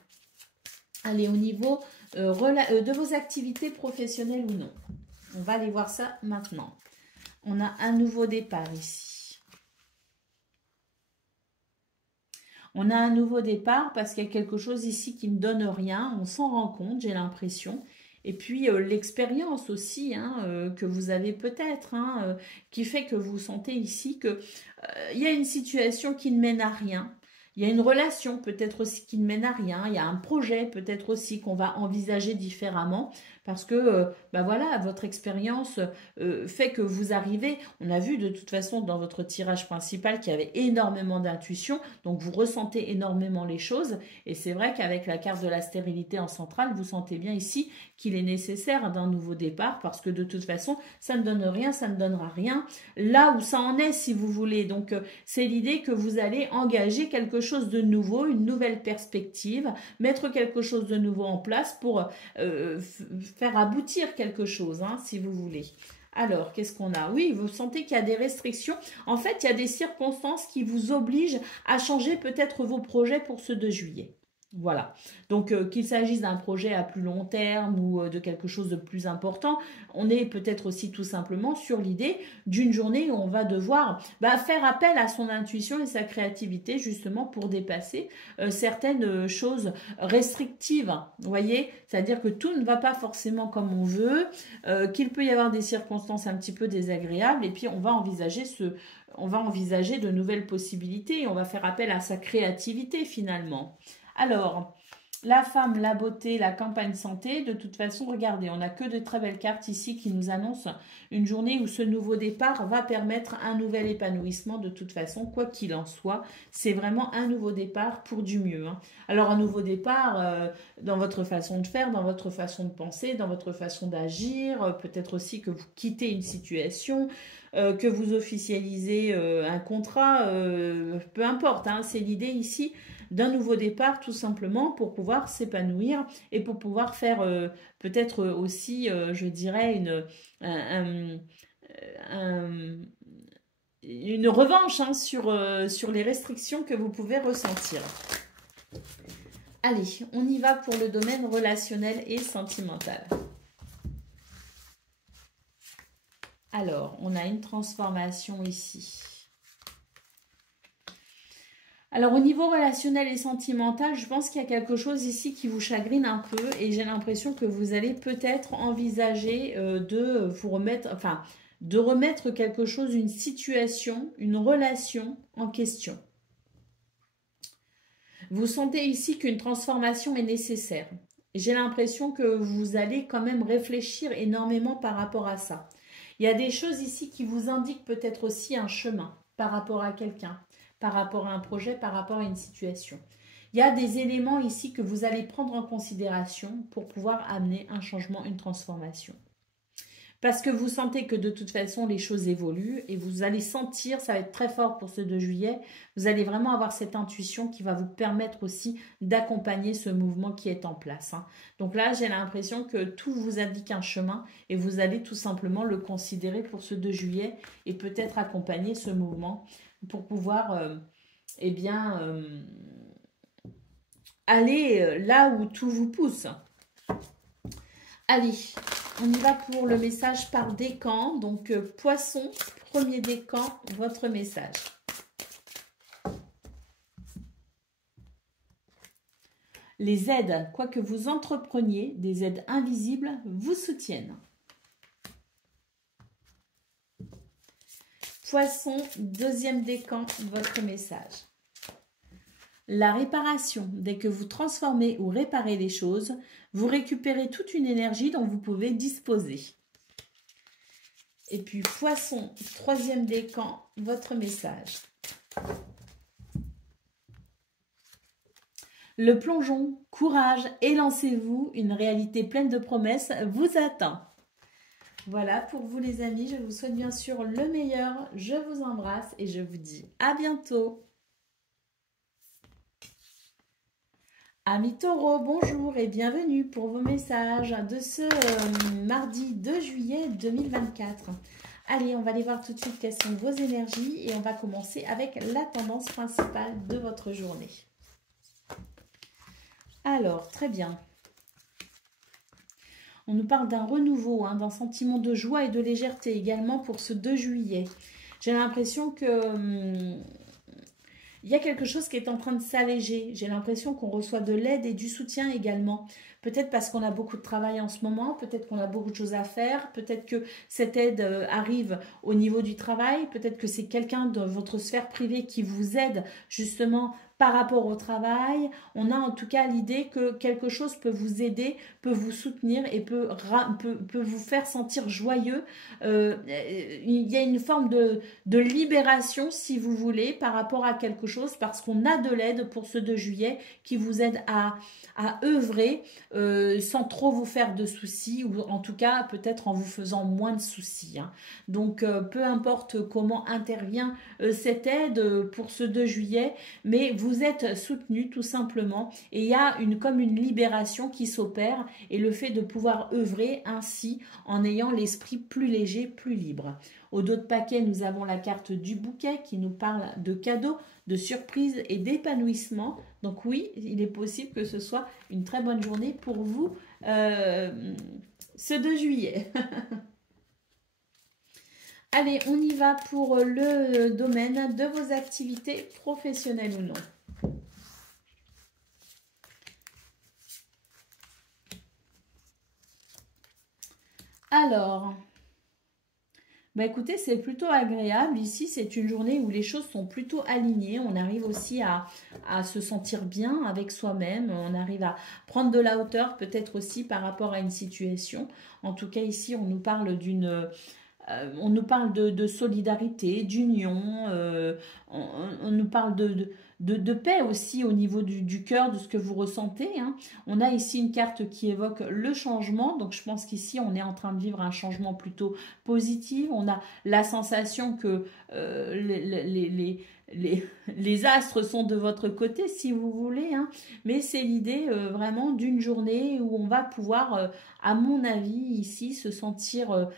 Allez, au niveau de vos activités professionnelles ou non. On va aller voir ça maintenant. On a un nouveau départ ici. On a un nouveau départ parce qu'il y a quelque chose ici qui ne donne rien. On s'en rend compte, j'ai l'impression. Et puis l'expérience aussi hein, que vous avez peut-être, hein, qui fait que vous sentez ici qu'il y a une situation qui ne mène à rien. Il y a une relation peut-être aussi qui ne mène à rien. Il y a un projet peut-être aussi qu'on va envisager différemment. parce que bah voilà, votre expérience fait que vous arrivez, on a vu de toute façon dans votre tirage principal qu'il y avait énormément d'intuition, donc vous ressentez énormément les choses, et c'est vrai qu'avec la carte de la stérilité en centrale, vous sentez bien ici qu'il est nécessaire d'un nouveau départ, parce que de toute façon, ça ne donne rien, ça ne donnera rien, là où ça en est, si vous voulez. Donc, c'est l'idée que vous allez engager quelque chose de nouveau, une nouvelle perspective, mettre quelque chose de nouveau en place pour faire aboutir quelque chose, hein, si vous voulez. Alors, qu'est-ce qu'on a? Oui, vous sentez qu'il y a des restrictions. En fait, il y a des circonstances qui vous obligent à changer peut-être vos projets pour ce 2 juillet. Voilà, donc qu'il s'agisse d'un projet à plus long terme ou de quelque chose de plus important, on est peut-être aussi tout simplement sur l'idée d'une journée où on va devoir faire appel à son intuition et sa créativité justement pour dépasser certaines choses restrictives, vous voyez, c'est-à-dire que tout ne va pas forcément comme on veut, qu'il peut y avoir des circonstances un petit peu désagréables et puis on va envisager de nouvelles possibilités, on va faire appel à sa créativité finalement. Alors, la femme, la beauté, la campagne santé, de toute façon, regardez, on n'a que de très belles cartes ici qui nous annoncent une journée où ce nouveau départ va permettre un nouvel épanouissement de toute façon, quoi qu'il en soit. C'est vraiment un nouveau départ pour du mieux, hein. Alors, un nouveau départ dans votre façon de faire, dans votre façon de penser, dans votre façon d'agir, peut-être aussi que vous quittez une situation, que vous officialisez un contrat, peu importe, hein, c'est l'idée ici d'un nouveau départ tout simplement pour pouvoir s'épanouir et pour pouvoir faire peut-être aussi, je dirais, une revanche hein, sur les restrictions que vous pouvez ressentir. Allez, on y va pour le domaine relationnel et sentimental. Alors, on a une transformation ici. Alors, au niveau relationnel et sentimental, je pense qu'il y a quelque chose ici qui vous chagrine un peu et j'ai l'impression que vous allez peut-être envisager de vous remettre, enfin, de remettre quelque chose, une situation, une relation en question. Vous sentez ici qu'une transformation est nécessaire. J'ai l'impression que vous allez quand même réfléchir énormément par rapport à ça. Il y a des choses ici qui vous indiquent peut-être aussi un chemin par rapport à quelqu'un, par rapport à un projet, par rapport à une situation. Il y a des éléments ici que vous allez prendre en considération pour pouvoir amener un changement, une transformation. Parce que vous sentez que de toute façon, les choses évoluent et vous allez sentir, ça va être très fort pour ce 2 juillet, vous allez vraiment avoir cette intuition qui va vous permettre aussi d'accompagner ce mouvement qui est en place, hein. Donc là, j'ai l'impression que tout vous indique un chemin et vous allez tout simplement le considérer pour ce 2 juillet et peut-être accompagner ce mouvement pour pouvoir aller là où tout vous pousse. Allez, on y va pour le message par décan. Donc, Poisson, premier décan, votre message. Les aides, quoi que vous entrepreniez, des aides invisibles vous soutiennent. Poisson, deuxième décan, votre message. La réparation, dès que vous transformez ou réparez les choses, vous récupérez toute une énergie dont vous pouvez disposer. Et puis Poisson, troisième décan, votre message. Le plongeon, courage, élancez-vous, une réalité pleine de promesses vous attend. Voilà pour vous les amis, je vous souhaite bien sûr le meilleur, je vous embrasse et je vous dis à bientôt. Amis taureaux, bonjour et bienvenue pour vos messages de ce mardi 2 juillet 2024. Allez, on va aller voir tout de suite quelles sont vos énergies et on va commencer avec la tendance principale de votre journée. Alors, très bien. On nous parle d'un renouveau, hein, d'un sentiment de joie et de légèreté également pour ce 2 juillet. J'ai l'impression que il y a quelque chose qui est en train de s'alléger. J'ai l'impression qu'on reçoit de l'aide et du soutien également. Peut-être parce qu'on a beaucoup de travail en ce moment, peut-être qu'on a beaucoup de choses à faire, peut-être que cette aide arrive au niveau du travail, peut-être que c'est quelqu'un de votre sphère privée qui vous aide justement par rapport au travail. On a en tout cas l'idée que quelque chose peut vous aider, peut vous soutenir et peut vous faire sentir joyeux. Il y a une forme de libération, si vous voulez, par rapport à quelque chose, parce qu'on a de l'aide pour ce 2 juillet qui vous aide à œuvrer sans trop vous faire de soucis, ou en tout cas peut-être en vous faisant moins de soucis, hein. Donc peu importe comment intervient cette aide pour ce 2 juillet, mais vous êtes soutenu tout simplement, et il y a comme une libération qui s'opère, et le fait de pouvoir œuvrer ainsi en ayant l'esprit plus léger, plus libre. Au dos de paquet, nous avons la carte du bouquet qui nous parle de cadeaux, de surprises et d'épanouissement. Donc oui, il est possible que ce soit une très bonne journée pour vous ce 2 juillet. Allez, on y va pour le domaine de vos activités professionnelles ou non. Alors, bah écoutez, c'est plutôt agréable. Ici, c'est une journée où les choses sont plutôt alignées. On arrive aussi à se sentir bien avec soi-même. On arrive à prendre de la hauteur, peut-être aussi par rapport à une situation. En tout cas, ici, on nous parle on nous parle de solidarité, d'union, on nous parle de paix aussi au niveau du cœur, de ce que vous ressentez, hein. On a ici une carte qui évoque le changement, donc je pense qu'ici on est en train de vivre un changement plutôt positif. On a la sensation que les astres sont de votre côté, si vous voulez, hein. Mais c'est l'idée vraiment d'une journée où on va pouvoir, à mon avis, ici, se sentir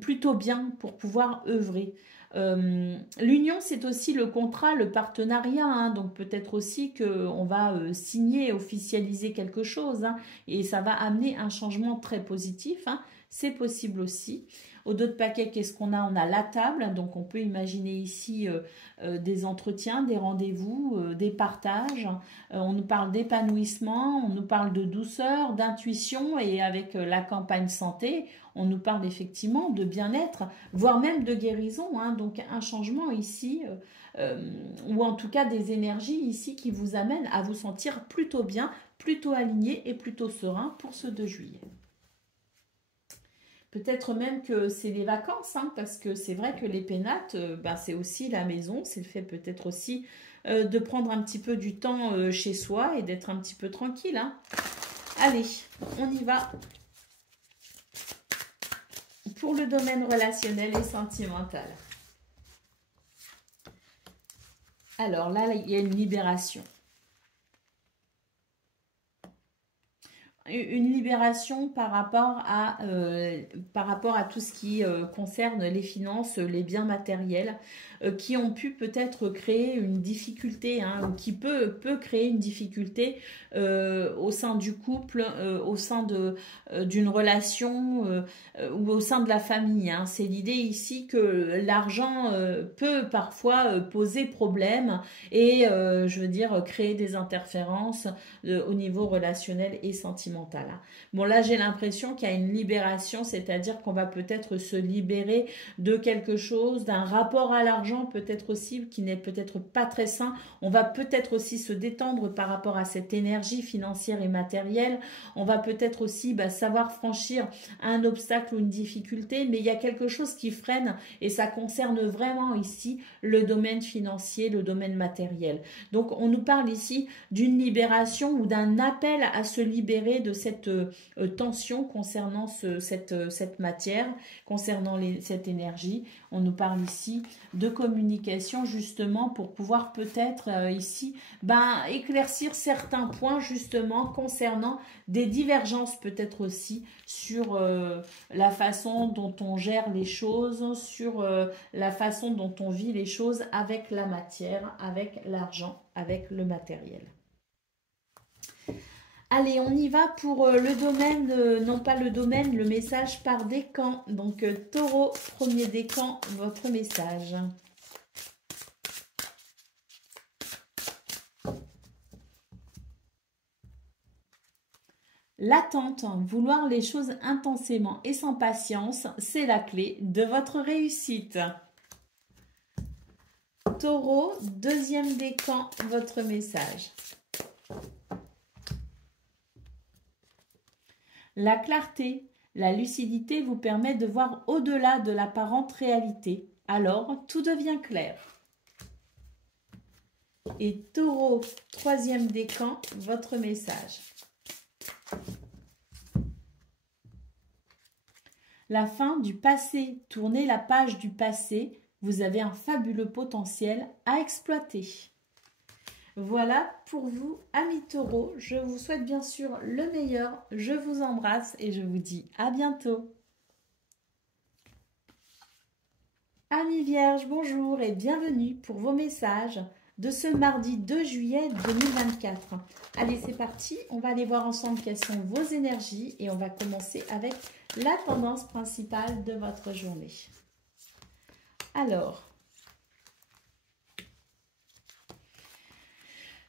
plutôt bien pour pouvoir œuvrer. L'union, c'est aussi le contrat, le partenariat, hein. Donc peut-être aussi qu'on va signer, officialiser quelque chose, hein, et ça va amener un changement très positif, hein. C'est possible aussi. Au dos de paquet, qu'est-ce qu'on a? On a la table, donc on peut imaginer ici des entretiens, des rendez-vous, des partages. On nous parle d'épanouissement, on nous parle de douceur, d'intuition, et avec la campagne santé, on nous parle effectivement de bien-être, voire même de guérison, hein. Donc un changement ici, ou en tout cas des énergies ici qui vous amènent à vous sentir plutôt bien, plutôt aligné et plutôt serein pour ce 2 juillet. Peut-être même que c'est les vacances, hein, parce que c'est vrai que les pénates, c'est aussi la maison, c'est le fait peut-être aussi de prendre un petit peu du temps chez soi et d'être un petit peu tranquille, hein. Allez, on y va pour le domaine relationnel et sentimental. Alors là, il y a une libération. Une libération par rapport à tout ce qui concerne les finances, les biens matériels, qui ont pu peut-être créer une difficulté, hein, ou qui peut créer une difficulté au sein du couple, au sein d'une relation ou au sein de la famille, hein. C'est l'idée ici que l'argent peut parfois poser problème et, je veux dire, créer des interférences au niveau relationnel et sentimental. Bon, là, j'ai l'impression qu'il y a une libération, c'est-à-dire qu'on va peut-être se libérer de quelque chose, d'un rapport à l'argent peut-être aussi, qui n'est peut-être pas très sain. On va peut-être aussi se détendre par rapport à cette énergie financière et matérielle. On va peut-être aussi savoir franchir un obstacle ou une difficulté, mais il y a quelque chose qui freine, et ça concerne vraiment ici le domaine financier, le domaine matériel. Donc, on nous parle ici d'une libération ou d'un appel à se libérer de cette tension concernant cette matière, concernant cette énergie. On nous parle ici de communication justement pour pouvoir peut-être ici éclaircir certains points justement concernant des divergences peut-être aussi sur la façon dont on gère les choses, sur la façon dont on vit les choses avec la matière, avec l'argent, avec le matériel. Allez, on y va pour le domaine, non pas le domaine, le message par décan. Donc, taureau, premier décan, votre message. L'attente, vouloir les choses intensément et sans patience, c'est la clé de votre réussite. Taureau, deuxième décan, votre message. La clarté, la lucidité vous permet de voir au-delà de l'apparente réalité. Alors, tout devient clair. Et Taureau, troisième décan, votre message. La fin du passé. Tournez la page du passé. Vous avez un fabuleux potentiel à exploiter. Voilà pour vous, amis taureaux. Je vous souhaite bien sûr le meilleur. Je vous embrasse et je vous dis à bientôt. Amis vierges, bonjour et bienvenue pour vos messages de ce mardi 2 juillet 2024. Allez, c'est parti. On va aller voir ensemble quelles sont vos énergies et on va commencer avec la tendance principale de votre journée. Alors,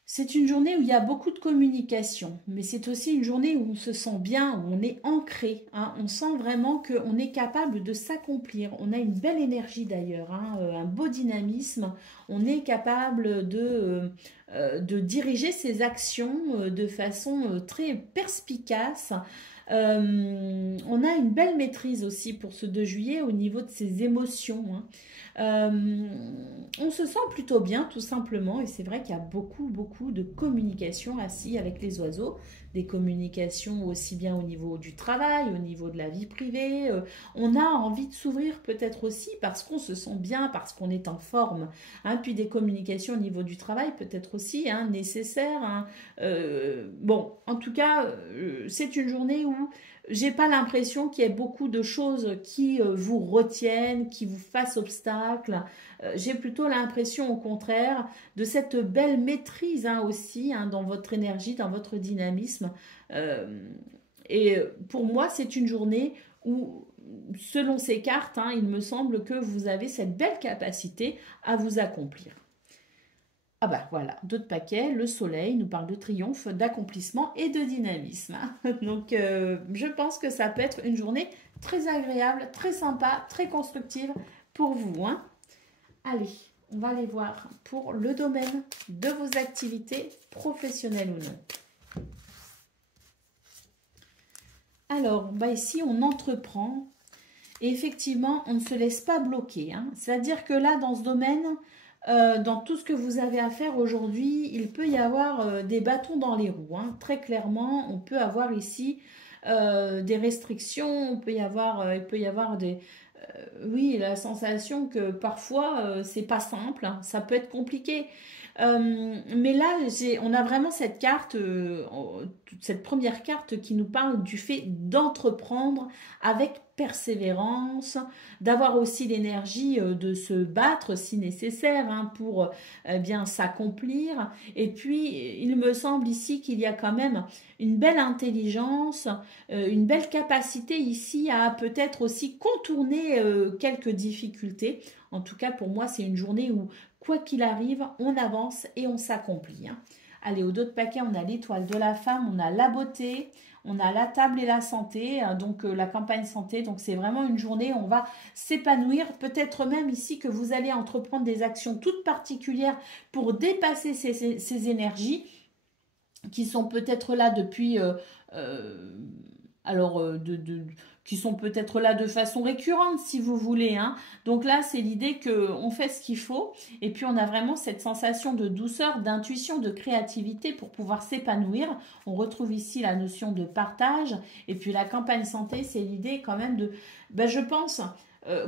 c'est une journée où il y a beaucoup de communication, mais c'est aussi une journée où on se sent bien, où on est ancré. Hein. On sent vraiment qu'on est capable de s'accomplir. On a une belle énergie d'ailleurs, hein, un beau dynamisme. On est capable de diriger ses actions de façon très perspicace. On a une belle maîtrise aussi pour ce 2 juillet au niveau de ses émotions. Hein. On se sent plutôt bien tout simplement et c'est vrai qu'il y a beaucoup de communication assis avec les oiseaux, des communications aussi bien au niveau du travail, au niveau de la vie privée. On a envie de s'ouvrir peut-être aussi parce qu'on se sent bien, parce qu'on est en forme. Hein, puis des communications au niveau du travail peut-être aussi hein, nécessaires. Hein. Bon, en tout cas, c'est une journée où j'ai pas l'impression qu'il y ait beaucoup de choses qui vous retiennent, qui vous fassent obstacle. J'ai plutôt l'impression au contraire de cette belle maîtrise hein, aussi hein, dans votre énergie, dans votre dynamisme. Et pour moi, c'est une journée où, selon ces cartes, hein, il me semble que vous avez cette belle capacité à vous accomplir. Ah bah voilà, d'autres paquets, le soleil nous parle de triomphe, d'accomplissement et de dynamisme. Donc je pense que ça peut être une journée très agréable, très sympa, très constructive pour vous. Hein. Allez, on va aller voir pour le domaine de vos activités professionnelles ou non. Alors, bah ici on entreprend et effectivement on ne se laisse pas bloquer. Hein. C'est-à-dire que là dans ce domaine... dans tout ce que vous avez à faire aujourd'hui, il peut y avoir des bâtons dans les roues. Hein. Très clairement, on peut avoir ici des restrictions, il peut y avoir des... oui, la sensation que parfois, c'est pas simple, hein. Ça peut être compliqué. Mais là, on a vraiment cette carte, cette première carte qui nous parle du fait d'entreprendre avec persévérance, d'avoir aussi l'énergie de se battre si nécessaire hein, pour bien s'accomplir. Et puis, il me semble ici qu'il y a quand même une belle intelligence, une belle capacité ici à peut-être aussi contourner quelques difficultés. En tout cas, pour moi, c'est une journée où, quoi qu'il arrive, on avance et on s'accomplit. Hein. Allez, au dos de paquet, on a l'étoile de la femme, on a la beauté, on a la table et la santé, hein, donc la campagne santé. Donc, c'est vraiment une journée où on va s'épanouir. Peut-être même ici que vous allez entreprendre des actions toutes particulières pour dépasser ces énergies qui sont peut-être là depuis... qui sont peut-être là de façon récurrente si vous voulez. Hein. Donc là, c'est l'idée qu'on fait ce qu'il faut et puis on a vraiment cette sensation de douceur, d'intuition, de créativité pour pouvoir s'épanouir. On retrouve ici la notion de partage et puis la campagne santé, c'est l'idée quand même de, je pense...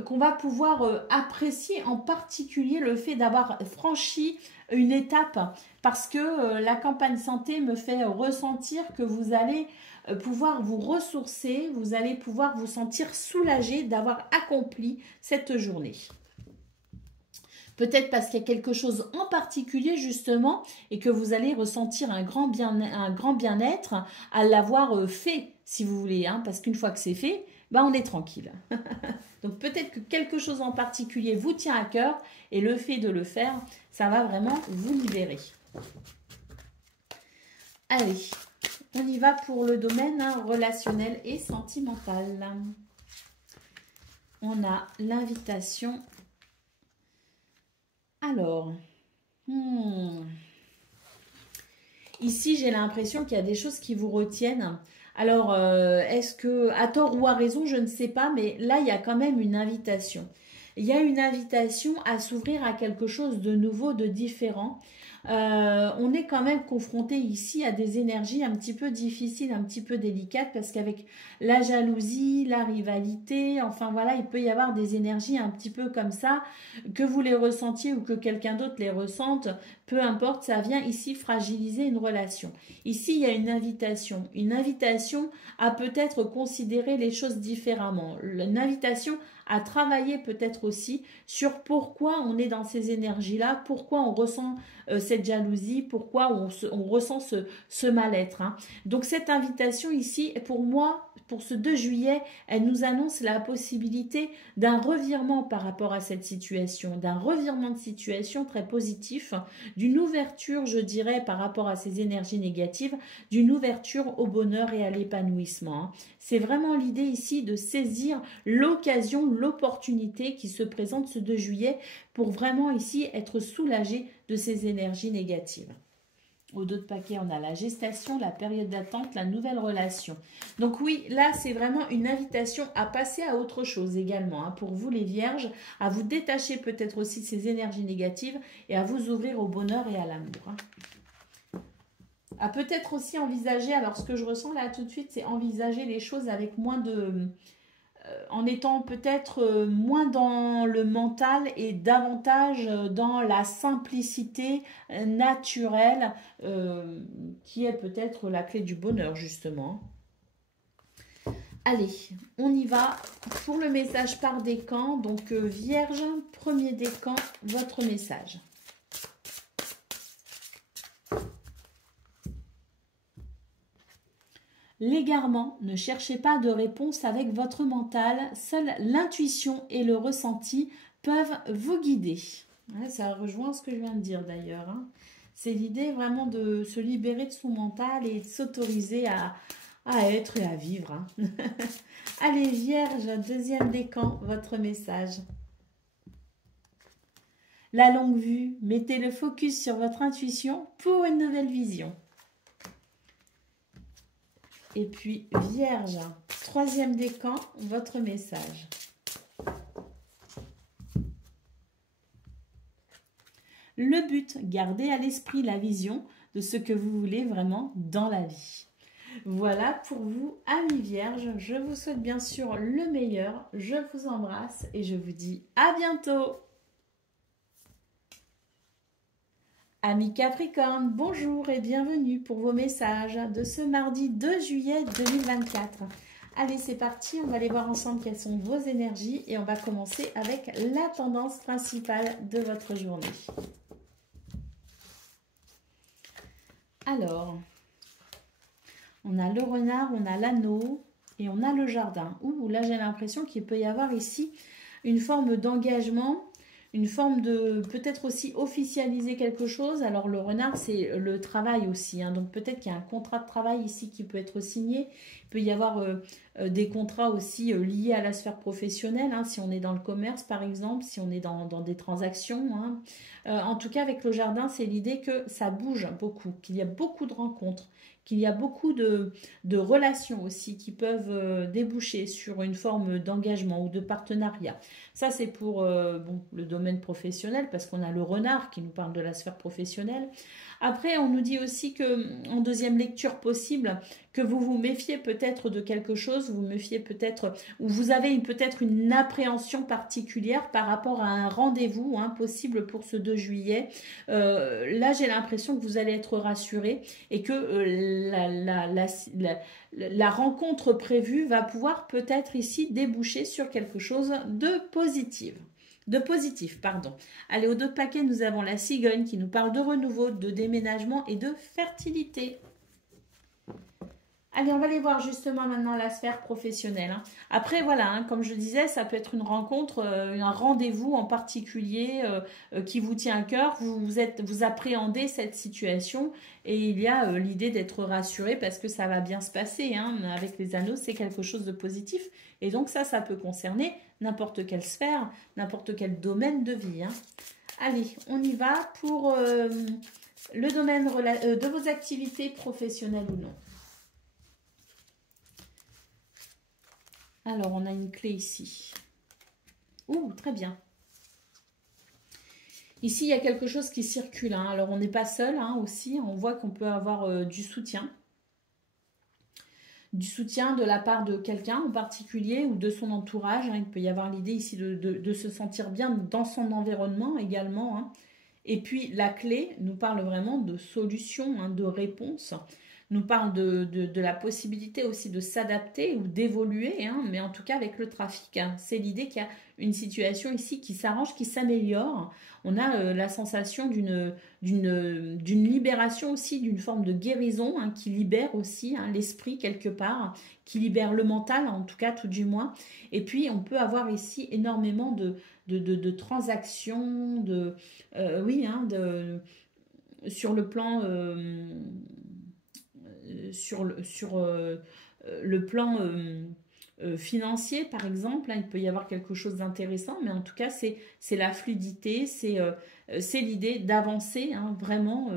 qu'on va pouvoir apprécier en particulier le fait d'avoir franchi une étape parce que la campagne santé me fait ressentir que vous allez pouvoir vous ressourcer, vous allez pouvoir vous sentir soulagé d'avoir accompli cette journée. Peut-être parce qu'il y a quelque chose en particulier justement et que vous allez ressentir un grand bien-être à l'avoir fait si vous voulez, hein, parce qu'une fois que c'est fait, on est tranquille. Donc peut-être que quelque chose en particulier vous tient à cœur et le fait de le faire, ça va vraiment vous libérer. Allez, on y va pour le domaine relationnel et sentimental. On a l'invitation Alors, ici, j'ai l'impression qu'il y a des choses qui vous retiennent. Alors, est-ce que, à tort ou à raison, je ne sais pas, mais là, il y a quand même une invitation. Il y a une invitation à s'ouvrir à quelque chose de nouveau, de différent. On est quand même confronté ici à des énergies un petit peu difficiles, un petit peu délicates, parce qu'avec la jalousie, la rivalité, enfin voilà, il peut y avoir des énergies un petit peu comme ça, que vous les ressentiez ou que quelqu'un d'autre les ressente, peu importe, ça vient ici fragiliser une relation. Ici, il y a une invitation à peut-être considérer les choses différemment, une invitation à travailler peut-être aussi sur pourquoi on est dans ces énergies-là, pourquoi on ressent cette jalousie, pourquoi on ressent ce mal-être. Hein. Donc cette invitation ici, pour moi, pour ce 2 juillet, elle nous annonce la possibilité d'un revirement par rapport à cette situation, d'un revirement de situation très positif, d'une ouverture, je dirais, par rapport à ces énergies négatives, d'une ouverture au bonheur et à l'épanouissement. Hein. C'est vraiment l'idée ici de saisir l'occasion, l'opportunité qui se présente ce 2 juillet pour vraiment ici être soulagé de ces énergies négatives. Au dos de paquet, on a la gestation, la période d'attente, la nouvelle relation. Donc oui, là, c'est vraiment une invitation à passer à autre chose également. Hein, pour vous, les vierges, à vous détacher peut-être aussi de ces énergies négatives et à vous ouvrir au bonheur et à l'amour. Hein. À peut-être aussi envisager, alors ce que je ressens là tout de suite, c'est envisager les choses avec moins de... en étant peut-être moins dans le mental et davantage dans la simplicité naturelle qui est peut-être la clé du bonheur justement. Allez, on y va pour le message par décan. Donc Vierge, premier décan, votre message. L'égarement, ne cherchez pas de réponse avec votre mental, seule l'intuition et le ressenti peuvent vous guider. Ouais, ça rejoint ce que je viens de dire d'ailleurs. Hein. C'est l'idée vraiment de se libérer de son mental et de s'autoriser à être et à vivre. Hein. Allez, Vierge, deuxième décan, votre message. La longue vue, mettez le focus sur votre intuition pour une nouvelle vision. Et puis, Vierge, troisième décan, votre message. Le but, gardez à l'esprit la vision de ce que vous voulez vraiment dans la vie. Voilà pour vous, amis vierges. Je vous souhaite bien sûr le meilleur. Je vous embrasse et je vous dis à bientôt. Amis Capricorne, bonjour et bienvenue pour vos messages de ce mardi 2 juillet 2024. Allez, c'est parti, on va aller voir ensemble quelles sont vos énergies et on va commencer avec la tendance principale de votre journée. Alors, on a le renard, on a l'anneau et on a le jardin. Ouh, là j'ai l'impression qu'il peut y avoir ici une forme d'engagement, une forme de peut-être aussi officialiser quelque chose. Alors le renard, c'est le travail aussi. Hein. Donc peut-être qu'il y a un contrat de travail ici qui peut être signé. Il peut y avoir des contrats aussi liés à la sphère professionnelle. Hein, si on est dans le commerce par exemple, si on est dans des transactions. Hein. En tout cas avec le jardin, c'est l'idée que ça bouge beaucoup, qu'il y a beaucoup de rencontres, qu'il y a beaucoup de relations aussi qui peuvent déboucher sur une forme d'engagement ou de partenariat. Ça, c'est pour bon, le domaine professionnel, parce qu'on a le renard qui nous parle de la sphère professionnelle. Après, on nous dit aussi que en deuxième lecture possible, que vous vous méfiez peut-être de quelque chose, vous méfiez peut-être, ou vous avez peut-être une appréhension particulière par rapport à un rendez-vous hein, possible pour ce 2 juillet. Là, j'ai l'impression que vous allez être rassuré et que la rencontre prévue va pouvoir peut-être ici déboucher sur quelque chose de positif. Allez, au dos de paquet, nous avons la cigogne qui nous parle de renouveau, de déménagement et de fertilité. Allez, on va aller voir justement maintenant la sphère professionnelle. Hein. Après, voilà, hein, comme je disais, ça peut être une rencontre, un rendez-vous en particulier qui vous tient à cœur. Vous appréhendez cette situation et il y a l'idée d'être rassuré parce que ça va bien se passer. Hein. Avec les anneaux, c'est quelque chose de positif. Et donc ça peut concerner n'importe quelle sphère, n'importe quel domaine de vie. Hein. Allez, on y va pour le domaine de vos activités professionnelles ou non. Alors, on a une clé ici. Ouh, très bien. Ici, il y a quelque chose qui circule. Hein. Alors, on n'est pas seul aussi. On voit qu'on peut avoir du soutien. Du soutien de la part de quelqu'un en particulier ou de son entourage. Hein. Il peut y avoir l'idée ici de se sentir bien dans son environnement également. Hein. Et puis, la clé nous parle vraiment de solutions, de réponses. Nous parle de la possibilité aussi de s'adapter ou d'évoluer, mais en tout cas avec le trafic. Hein. C'est l'idée qu'il y a une situation ici qui s'arrange, qui s'améliore. On a la sensation d'une libération aussi, d'une forme de guérison qui libère aussi l'esprit quelque part, qui libère le mental, en tout cas tout du moins. Et puis on peut avoir ici énormément de transactions, sur le plan... sur le plan financier, par exemple, il peut y avoir quelque chose d'intéressant, mais en tout cas, c'est la fluidité, c'est l'idée d'avancer vraiment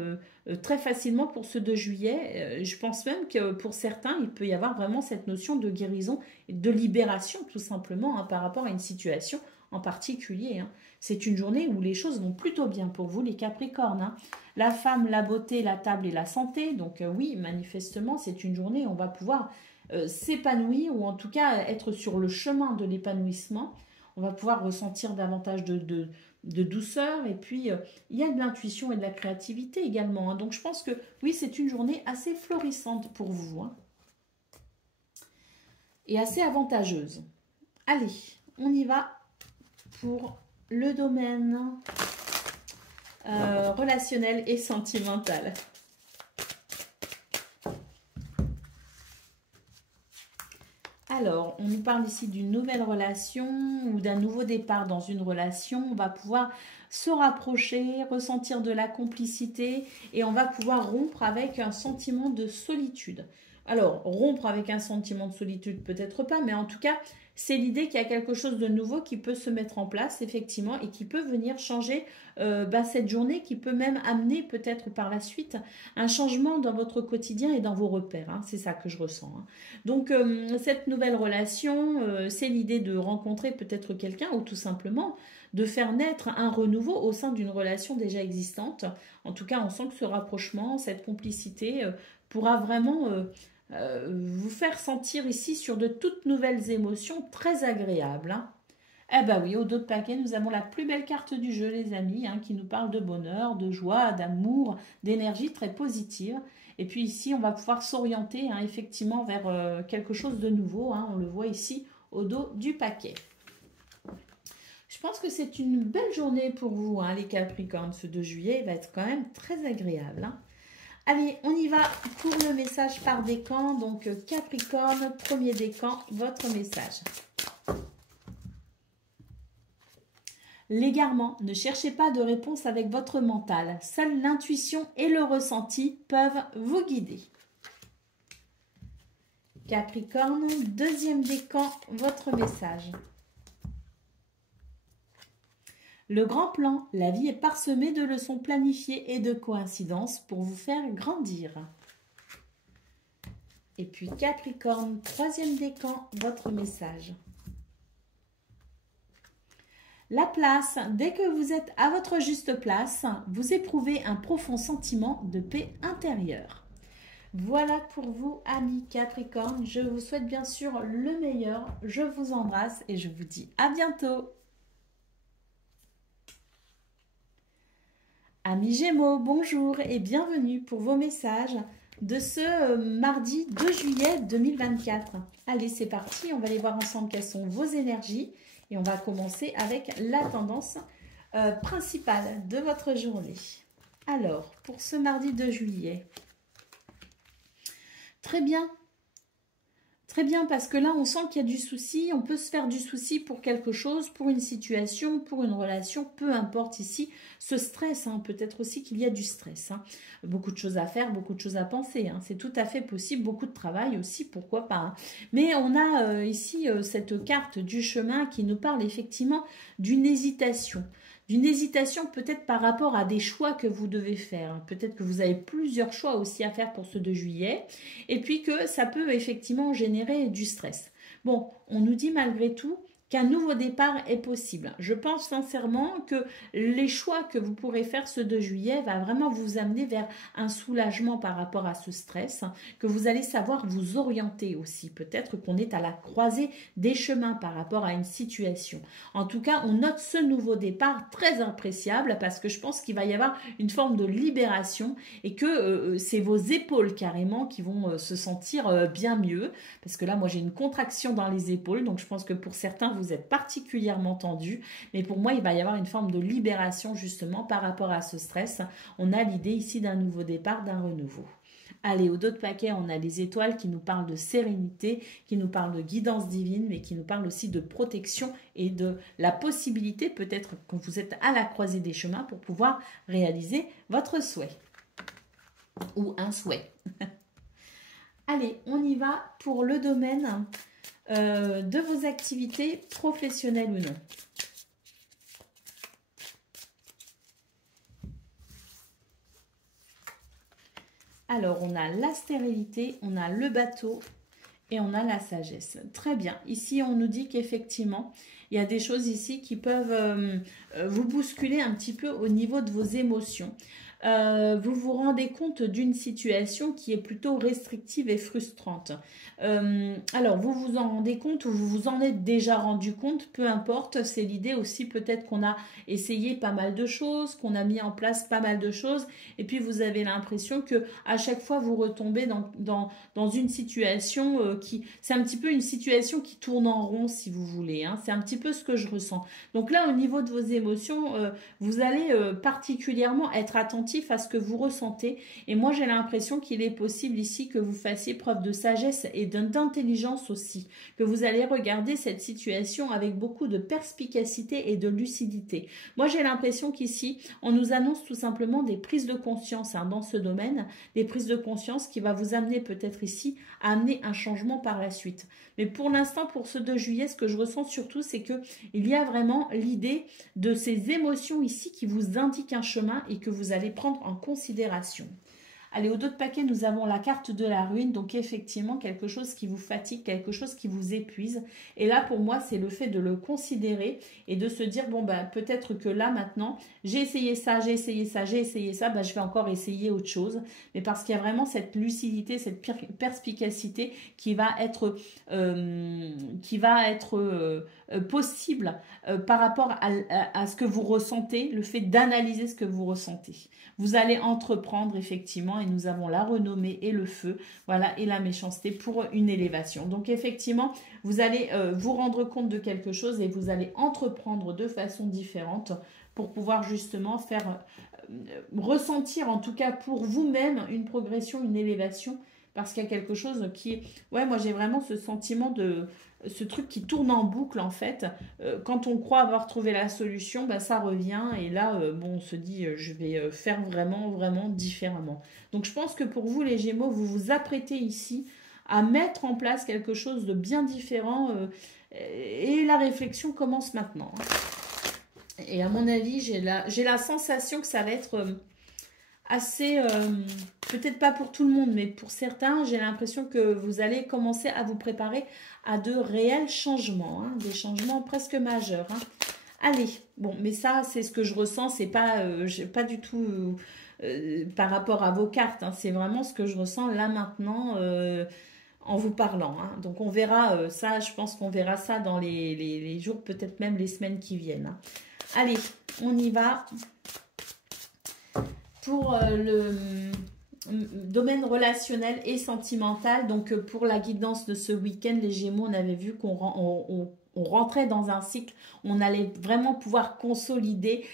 très facilement pour ce 2 juillet. Je pense même que pour certains, il peut y avoir vraiment cette notion de guérison et de libération, tout simplement, par rapport à une situation en particulier. C'est une journée où les choses vont plutôt bien pour vous, les Capricornes. La femme, la beauté, la table et la santé. Donc oui, manifestement, c'est une journée où on va pouvoir s'épanouir ou en tout cas être sur le chemin de l'épanouissement. On va pouvoir ressentir davantage de douceur et puis il y a de l'intuition et de la créativité également. Donc je pense que oui, c'est une journée assez florissante pour vous et assez avantageuse. Allez, on y va pour le domaine relationnel et sentimental. Alors, on nous parle ici d'une nouvelle relation ou d'un nouveau départ dans une relation. On va pouvoir se rapprocher, ressentir de la complicité et on va pouvoir rompre avec un sentiment de solitude. Alors, rompre avec un sentiment de solitude, peut-être pas, mais en tout cas, c'est l'idée qu'il y a quelque chose de nouveau qui peut se mettre en place, effectivement, et qui peut venir changer cette journée, qui peut même amener peut-être par la suite un changement dans votre quotidien et dans vos repères. C'est ça que je ressens. Donc, cette nouvelle relation, c'est l'idée de rencontrer peut-être quelqu'un ou tout simplement de faire naître un renouveau au sein d'une relation déjà existante. En tout cas, on sent que ce rapprochement, cette complicité pourra vraiment... vous faire sentir ici sur de toutes nouvelles émotions très agréables. Eh ben oui, au dos de paquet, nous avons la plus belle carte du jeu, les amis, qui nous parle de bonheur, de joie, d'amour, d'énergie très positive. Et puis ici, on va pouvoir s'orienter effectivement vers quelque chose de nouveau. On le voit ici au dos du paquet. Je pense que c'est une belle journée pour vous, les Capricornes. Ce 2 juillet va être quand même très agréable. Allez, on y va pour le message par décan. Donc, Capricorne, premier décan, votre message. L'égarement, ne cherchez pas de réponse avec votre mental. Seule l'intuition et le ressenti peuvent vous guider. Capricorne, deuxième décan, votre message. Le grand plan, la vie est parsemée de leçons planifiées et de coïncidences pour vous faire grandir. Et puis Capricorne, troisième décan, votre message. La place, dès que vous êtes à votre juste place, vous éprouvez un profond sentiment de paix intérieure. Voilà pour vous, amis Capricorne. Je vous souhaite bien sûr le meilleur. Je vous embrasse et je vous dis à bientôt. Amis Gémeaux, bonjour et bienvenue pour vos messages de ce mardi 2 juillet 2024. Allez, c'est parti, on va aller voir ensemble quelles sont vos énergies et on va commencer avec la tendance principale de votre journée. Alors, pour ce mardi 2 juillet, très bien. Très bien, parce que là, on sent qu'il y a du souci. On peut se faire du souci pour quelque chose, pour une situation, pour une relation, peu importe ici. Ce stress, peut-être aussi qu'il y a du stress. Beaucoup de choses à faire, beaucoup de choses à penser. C'est tout à fait possible. Beaucoup de travail aussi, pourquoi pas. Mais on a ici cette carte du chemin qui nous parle effectivement d'une hésitation. d'une hésitation peut-être par rapport à des choix que vous devez faire. Hein. Peut-être que vous avez plusieurs choix aussi à faire pour ce 2 juillet. Et puis que ça peut effectivement générer du stress. Bon, on nous dit malgré tout qu'un nouveau départ est possible. Je pense sincèrement que les choix que vous pourrez faire ce 2 juillet va vraiment vous amener vers un soulagement par rapport à ce stress, que vous allez savoir vous orienter aussi. Peut-être qu'on est à la croisée des chemins par rapport à une situation. En tout cas, on note ce nouveau départ très appréciable parce que je pense qu'il va y avoir une forme de libération et que c'est vos épaules carrément qui vont se sentir bien mieux. Parce que là, moi, j'ai une contraction dans les épaules, donc je pense que pour certains, vous êtes particulièrement tendu, mais pour moi, il va y avoir une forme de libération justement par rapport à ce stress. On a l'idée ici d'un nouveau départ, d'un renouveau. Allez, au dos de paquet, on a les étoiles qui nous parlent de sérénité, qui nous parlent de guidance divine, mais qui nous parlent aussi de protection et de la possibilité, peut-être que vous êtes à la croisée des chemins pour pouvoir réaliser votre souhait. Ou un souhait. Allez, on y va pour le domaine de vos activités professionnelles ou non. Alors, on a la stérilité, on a le bateau et on a la sagesse. Très bien. Ici, on nous dit qu'effectivement, il y a des choses ici qui peuvent vous bousculer un petit peu au niveau de vos émotions. Vous vous rendez compte d'une situation qui est plutôt restrictive et frustrante. Alors, vous vous en rendez compte ou vous vous en êtes déjà rendu compte, peu importe, c'est l'idée aussi peut-être qu'on a essayé pas mal de choses, qu'on a mis en place pas mal de choses, et puis vous avez l'impression que à chaque fois vous retombez dans une situation c'est un petit peu une situation qui tourne en rond si vous voulez, hein. C'est un petit peu ce que je ressens. Donc là, au niveau de vos émotions, vous allez particulièrement être attentif à ce que vous ressentez. Et moi, j'ai l'impression qu'il est possible ici que vous fassiez preuve de sagesse et d'intelligence aussi. Que vous allez regarder cette situation avec beaucoup de perspicacité et de lucidité. Moi, j'ai l'impression qu'ici, on nous annonce tout simplement des prises de conscience dans ce domaine. Des prises de conscience qui va vous amener peut-être ici à amener un changement par la suite. Mais pour l'instant, pour ce 2 juillet, ce que je ressens surtout, c'est qu'il y a vraiment l'idée de ces émotions ici qui vous indiquent un chemin et que vous allez prendre en considération. Allez, au dos de paquet, nous avons la carte de la ruine. Donc, effectivement, quelque chose qui vous fatigue, quelque chose qui vous épuise. Et là, pour moi, c'est le fait de le considérer et de se dire, bon, ben, peut-être que là, maintenant, j'ai essayé ça, j'ai essayé ça, j'ai essayé ça, ben, je vais encore essayer autre chose. Mais parce qu'il y a vraiment cette lucidité, cette perspicacité qui va être possible par rapport à ce que vous ressentez, le fait d'analyser ce que vous ressentez. Vous allez entreprendre effectivement, et nous avons la renommée et le feu, voilà, et la méchanceté pour une élévation. Donc effectivement, vous allez vous rendre compte de quelque chose et vous allez entreprendre de façon différente pour pouvoir justement faire ressentir, en tout cas pour vous-même, une progression, une élévation, parce qu'il y a quelque chose qui... Ouais, moi j'ai vraiment ce sentiment de... Ce truc qui tourne en boucle en fait. Quand on croit avoir trouvé la solution, bah, ça revient et là, bon, on se dit je vais faire vraiment, vraiment différemment. Donc je pense que pour vous les Gémeaux, vous vous apprêtez ici à mettre en place quelque chose de bien différent et la réflexion commence maintenant. Et à mon avis, j'ai la sensation que ça va être... assez, peut-être pas pour tout le monde, mais pour certains, j'ai l'impression que vous allez commencer à vous préparer à de réels changements, hein, des changements presque majeurs. Hein. Allez, bon, mais ça, c'est ce que je ressens, c'est pas du tout par rapport à vos cartes, hein, c'est vraiment ce que je ressens là maintenant en vous parlant. Hein. Donc on verra ça, je pense qu'on verra ça dans les jours, peut-être même les semaines qui viennent. Hein. Allez, on y va. Pour le domaine relationnel et sentimental, donc pour la guidance de ce week-end, les Gémeaux, on avait vu qu'on rentrait dans un cycle, on allait vraiment pouvoir consolider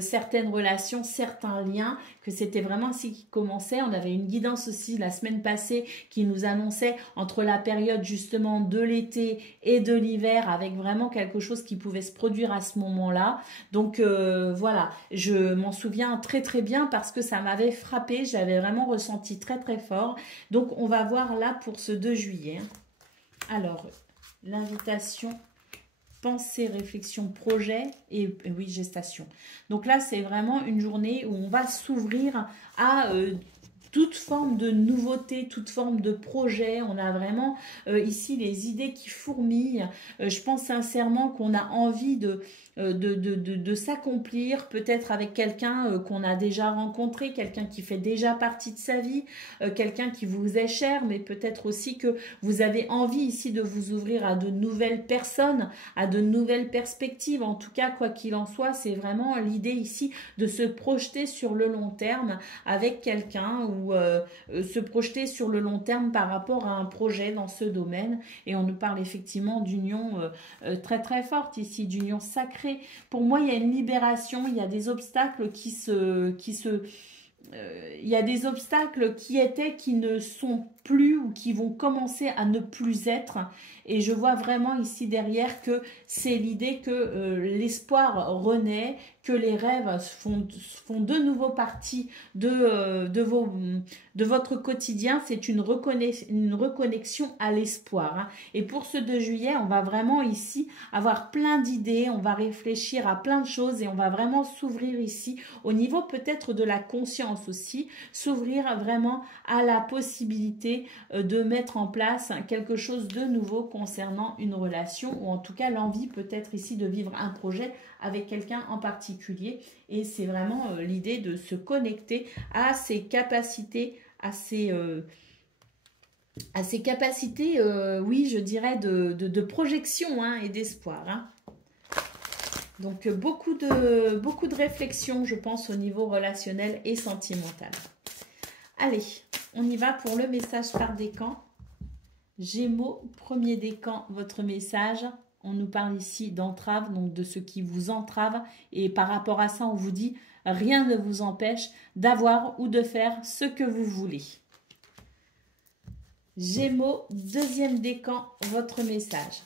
certaines relations, certains liens, que c'était vraiment ainsi qui commençait. On avait une guidance aussi la semaine passée qui nous annonçait entre la période justement de l'été et de l'hiver avec vraiment quelque chose qui pouvait se produire à ce moment-là. Donc voilà, je m'en souviens très très bien parce que ça m'avait frappé, j'avais vraiment ressenti très très fort. Donc on va voir là pour ce 2 juillet. Alors, l'invitation pensée, réflexion, projet et oui, gestation. Donc là, c'est vraiment une journée où on va s'ouvrir à toute forme de nouveauté, toute forme de projet. On a vraiment ici les idées qui fourmillent. Je pense sincèrement qu'on a envie de s'accomplir, peut-être avec quelqu'un qu'on a déjà rencontré, quelqu'un qui fait déjà partie de sa vie, quelqu'un qui vous est cher, mais peut-être aussi que vous avez envie ici de vous ouvrir à de nouvelles personnes, à de nouvelles perspectives. En tout cas, quoi qu'il en soit, c'est vraiment l'idée ici de se projeter sur le long terme avec quelqu'un ou se projeter sur le long terme par rapport à un projet dans ce domaine. Et on nous parle effectivement d'union très très forte ici, d'union sacrée. Pour moi, il y a une libération, il y a des obstacles il y a des obstacles qui étaient, qui ne sont plus ou qui vont commencer à ne plus être. Et je vois vraiment ici derrière que c'est l'idée que l'espoir renaît, que les rêves font de nouveau partie de votre quotidien. C'est une reconnexion à l'espoir. Hein. Et pour ce 2 juillet, on va vraiment ici avoir plein d'idées, on va réfléchir à plein de choses et on va vraiment s'ouvrir ici au niveau peut-être de la conscience aussi, s'ouvrir vraiment à la possibilité de mettre en place quelque chose de nouveau concernant une relation ou en tout cas l'envie peut-être ici de vivre un projet avec quelqu'un en particulier. Et c'est vraiment l'idée de se connecter à ses capacités, à ses capacités, oui, je dirais, de projection hein, et d'espoir. Hein. Donc, beaucoup de réflexion, je pense, au niveau relationnel et sentimental. Allez, on y va pour le message par décan. Gémeaux, premier décan, votre message. On nous parle ici d'entrave, donc de ce qui vous entrave. Et par rapport à ça, on vous dit, rien ne vous empêche d'avoir ou de faire ce que vous voulez. Gémeaux, deuxième décan, votre message.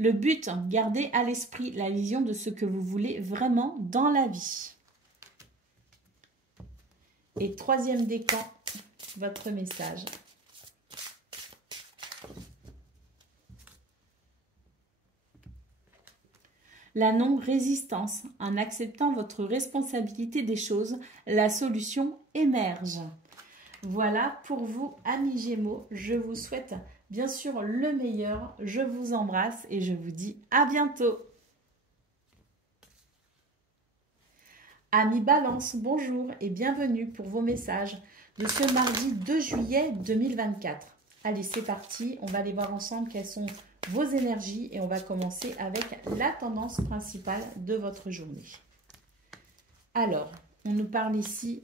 Le but, gardez à l'esprit la vision de ce que vous voulez vraiment dans la vie. Et troisième décan, votre message. La non-résistance. En acceptant votre responsabilité des choses, la solution émerge. Voilà pour vous, amis Gémeaux. Je vous souhaite bien sûr le meilleur. Je vous embrasse et je vous dis à bientôt. Amis Balance, bonjour et bienvenue pour vos messages de ce mardi 2 juillet 2024. Allez, c'est parti. On va aller voir ensemble quelles sont vos énergies et on va commencer avec la tendance principale de votre journée. Alors, on nous parle ici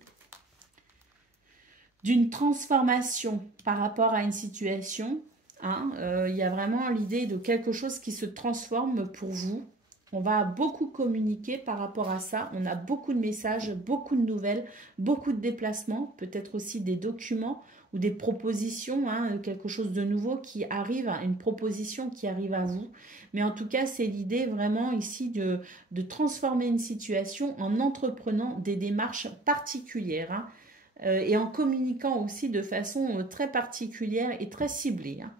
d'une transformation par rapport à une situation. Hein, il y a vraiment l'idée de quelque chose qui se transforme pour vous. On va beaucoup communiquer par rapport à ça. On a beaucoup de messages, beaucoup de nouvelles, beaucoup de déplacements, peut-être aussi des documents ou des propositions, hein, quelque chose de nouveau qui arrive, une proposition qui arrive à vous. Mais en tout cas, c'est l'idée vraiment ici de transformer une situation en entreprenant des démarches particulières. Hein, et en communiquant aussi de façon très particulière et très ciblée. Hein.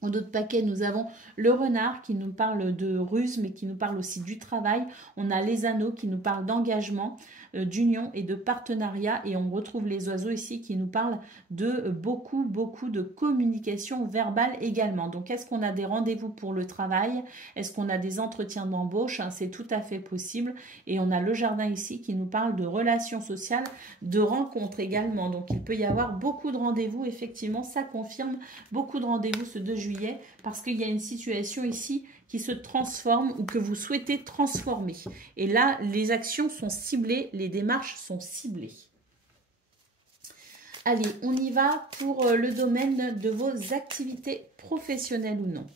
En d'autres paquets, nous avons le renard qui nous parle de ruse, mais qui nous parle aussi du travail. On a les anneaux qui nous parlent d'engagement, d'union et de partenariat. Et on retrouve les oiseaux ici qui nous parlent de beaucoup de communication verbale également. Donc, est-ce qu'on a des rendez-vous pour le travail? Est-ce qu'on a des entretiens d'embauche? C'est tout à fait possible. Et on a le jardin ici qui nous parle de relations sociales, de rencontres également. Donc, il peut y avoir beaucoup de rendez-vous. Effectivement, ça confirme beaucoup de rendez-vous ce 2 juillet parce qu'il y a une situation ici qui se transforme ou que vous souhaitez transformer. Et là, les actions sont ciblées, les démarches sont ciblées. Allez, on y va pour le domaine de vos activités professionnelles ou non.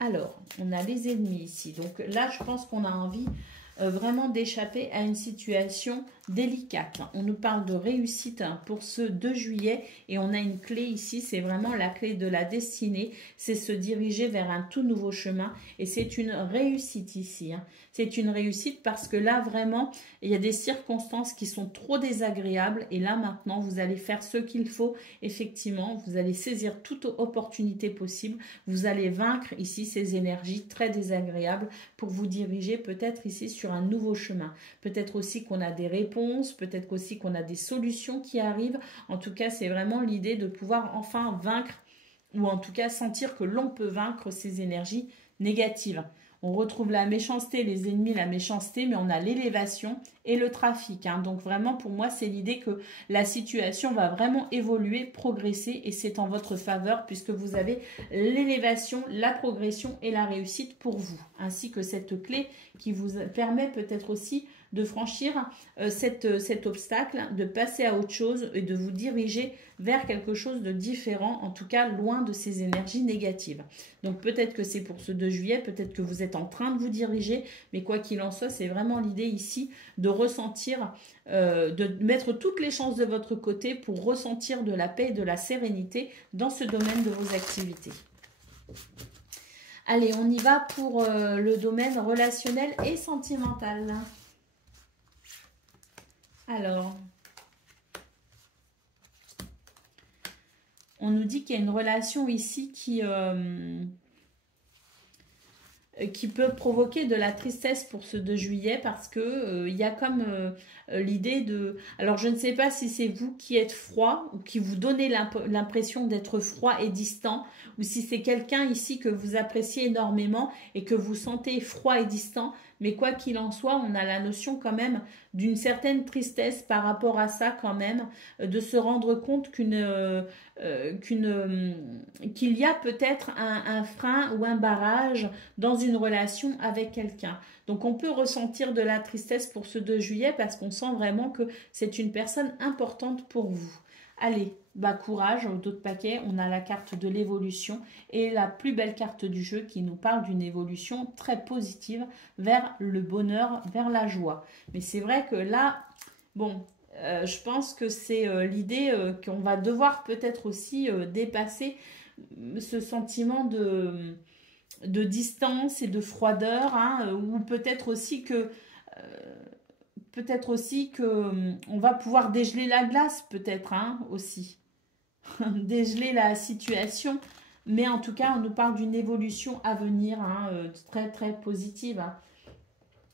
Alors, on a les ennemis ici. Donc là, je pense qu'on a envie vraiment d'échapper à une situation délicate. On nous parle de réussite pour ce 2 juillet et on a une clé ici, c'est vraiment la clé de la destinée, c'est se diriger vers un tout nouveau chemin et c'est une réussite ici. C'est une réussite parce que là vraiment il y a des circonstances qui sont trop désagréables et là maintenant vous allez faire ce qu'il faut, effectivement vous allez saisir toute opportunité possible, vous allez vaincre ici ces énergies très désagréables pour vous diriger peut-être ici sur un nouveau chemin, peut-être aussi qu'on a des réponses, peut-être aussi qu'on a des solutions qui arrivent. En tout cas, c'est vraiment l'idée de pouvoir enfin vaincre ou en tout cas sentir que l'on peut vaincre ces énergies négatives. On retrouve la méchanceté, les ennemis, la méchanceté, mais on a l'élévation et le trafic. Donc vraiment, pour moi, c'est l'idée que la situation va vraiment évoluer, progresser et c'est en votre faveur puisque vous avez l'élévation, la progression et la réussite pour vous. Ainsi que cette clé qui vous permet peut-être aussi de franchir cet obstacle, de passer à autre chose et de vous diriger vers quelque chose de différent, en tout cas loin de ces énergies négatives. Donc peut-être que c'est pour ce 2 juillet, peut-être que vous êtes en train de vous diriger, mais quoi qu'il en soit, c'est vraiment l'idée ici de ressentir, de mettre toutes les chances de votre côté pour ressentir de la paix et de la sérénité dans ce domaine de vos activités. Allez, on y va pour le domaine relationnel et sentimental. Alors, on nous dit qu'il y a une relation ici qui peut provoquer de la tristesse pour ce 2 juillet parce que il y a comme l'idée de... Alors, je ne sais pas si c'est vous qui êtes froid ou qui vous donnez l'impression d'être froid et distant ou si c'est quelqu'un ici que vous appréciez énormément et que vous sentez froid et distant. Mais quoi qu'il en soit, on a la notion quand même d'une certaine tristesse par rapport à ça quand même, de se rendre compte qu'il y a peut-être un frein ou un barrage dans une relation avec quelqu'un. Donc on peut ressentir de la tristesse pour ce 2 juillet parce qu'on sent vraiment que c'est une personne importante pour vous. Allez, courage, d'autres paquets, on a la carte de l'évolution et la plus belle carte du jeu qui nous parle d'une évolution très positive vers le bonheur, vers la joie. Mais c'est vrai que là, bon, je pense que c'est l'idée qu'on va devoir peut-être aussi dépasser ce sentiment de distance et de froideur, ou peut-être aussi que... on va pouvoir dégeler la glace, peut-être, aussi. Dégeler la situation. Mais en tout cas, on nous parle d'une évolution à venir, très, très positive.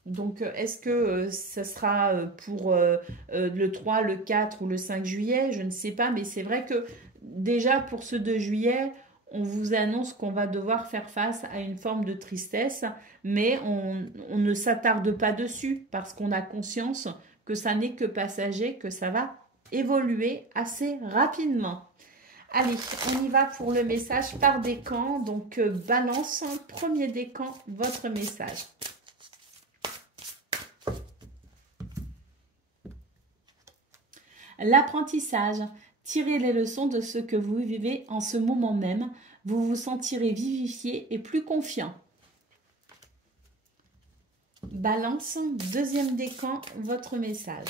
Donc, est-ce que ça sera pour le 3, le 4 ou le 5 juillet? Je ne sais pas, mais c'est vrai que déjà, pour ce 2 juillet... on vous annonce qu'on va devoir faire face à une forme de tristesse, mais on ne s'attarde pas dessus parce qu'on a conscience que ça n'est que passager, que ça va évoluer assez rapidement. Allez, on y va pour le message par décan. Donc, balance, premier décan, votre message. L'apprentissage. Tirez les leçons de ce que vous vivez en ce moment même. Vous vous sentirez vivifié et plus confiant. Balance, deuxième décan, votre message.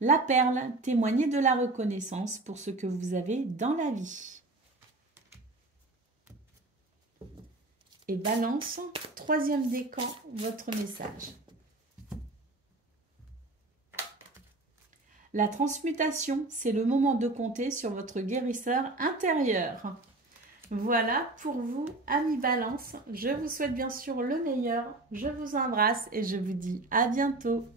La perle, témoignez de la reconnaissance pour ce que vous avez dans la vie. Et balance, troisième décan, votre message. La transmutation, c'est le moment de compter sur votre guérisseur intérieur. Voilà pour vous, amis Balance. Je vous souhaite bien sûr le meilleur. Je vous embrasse et je vous dis à bientôt.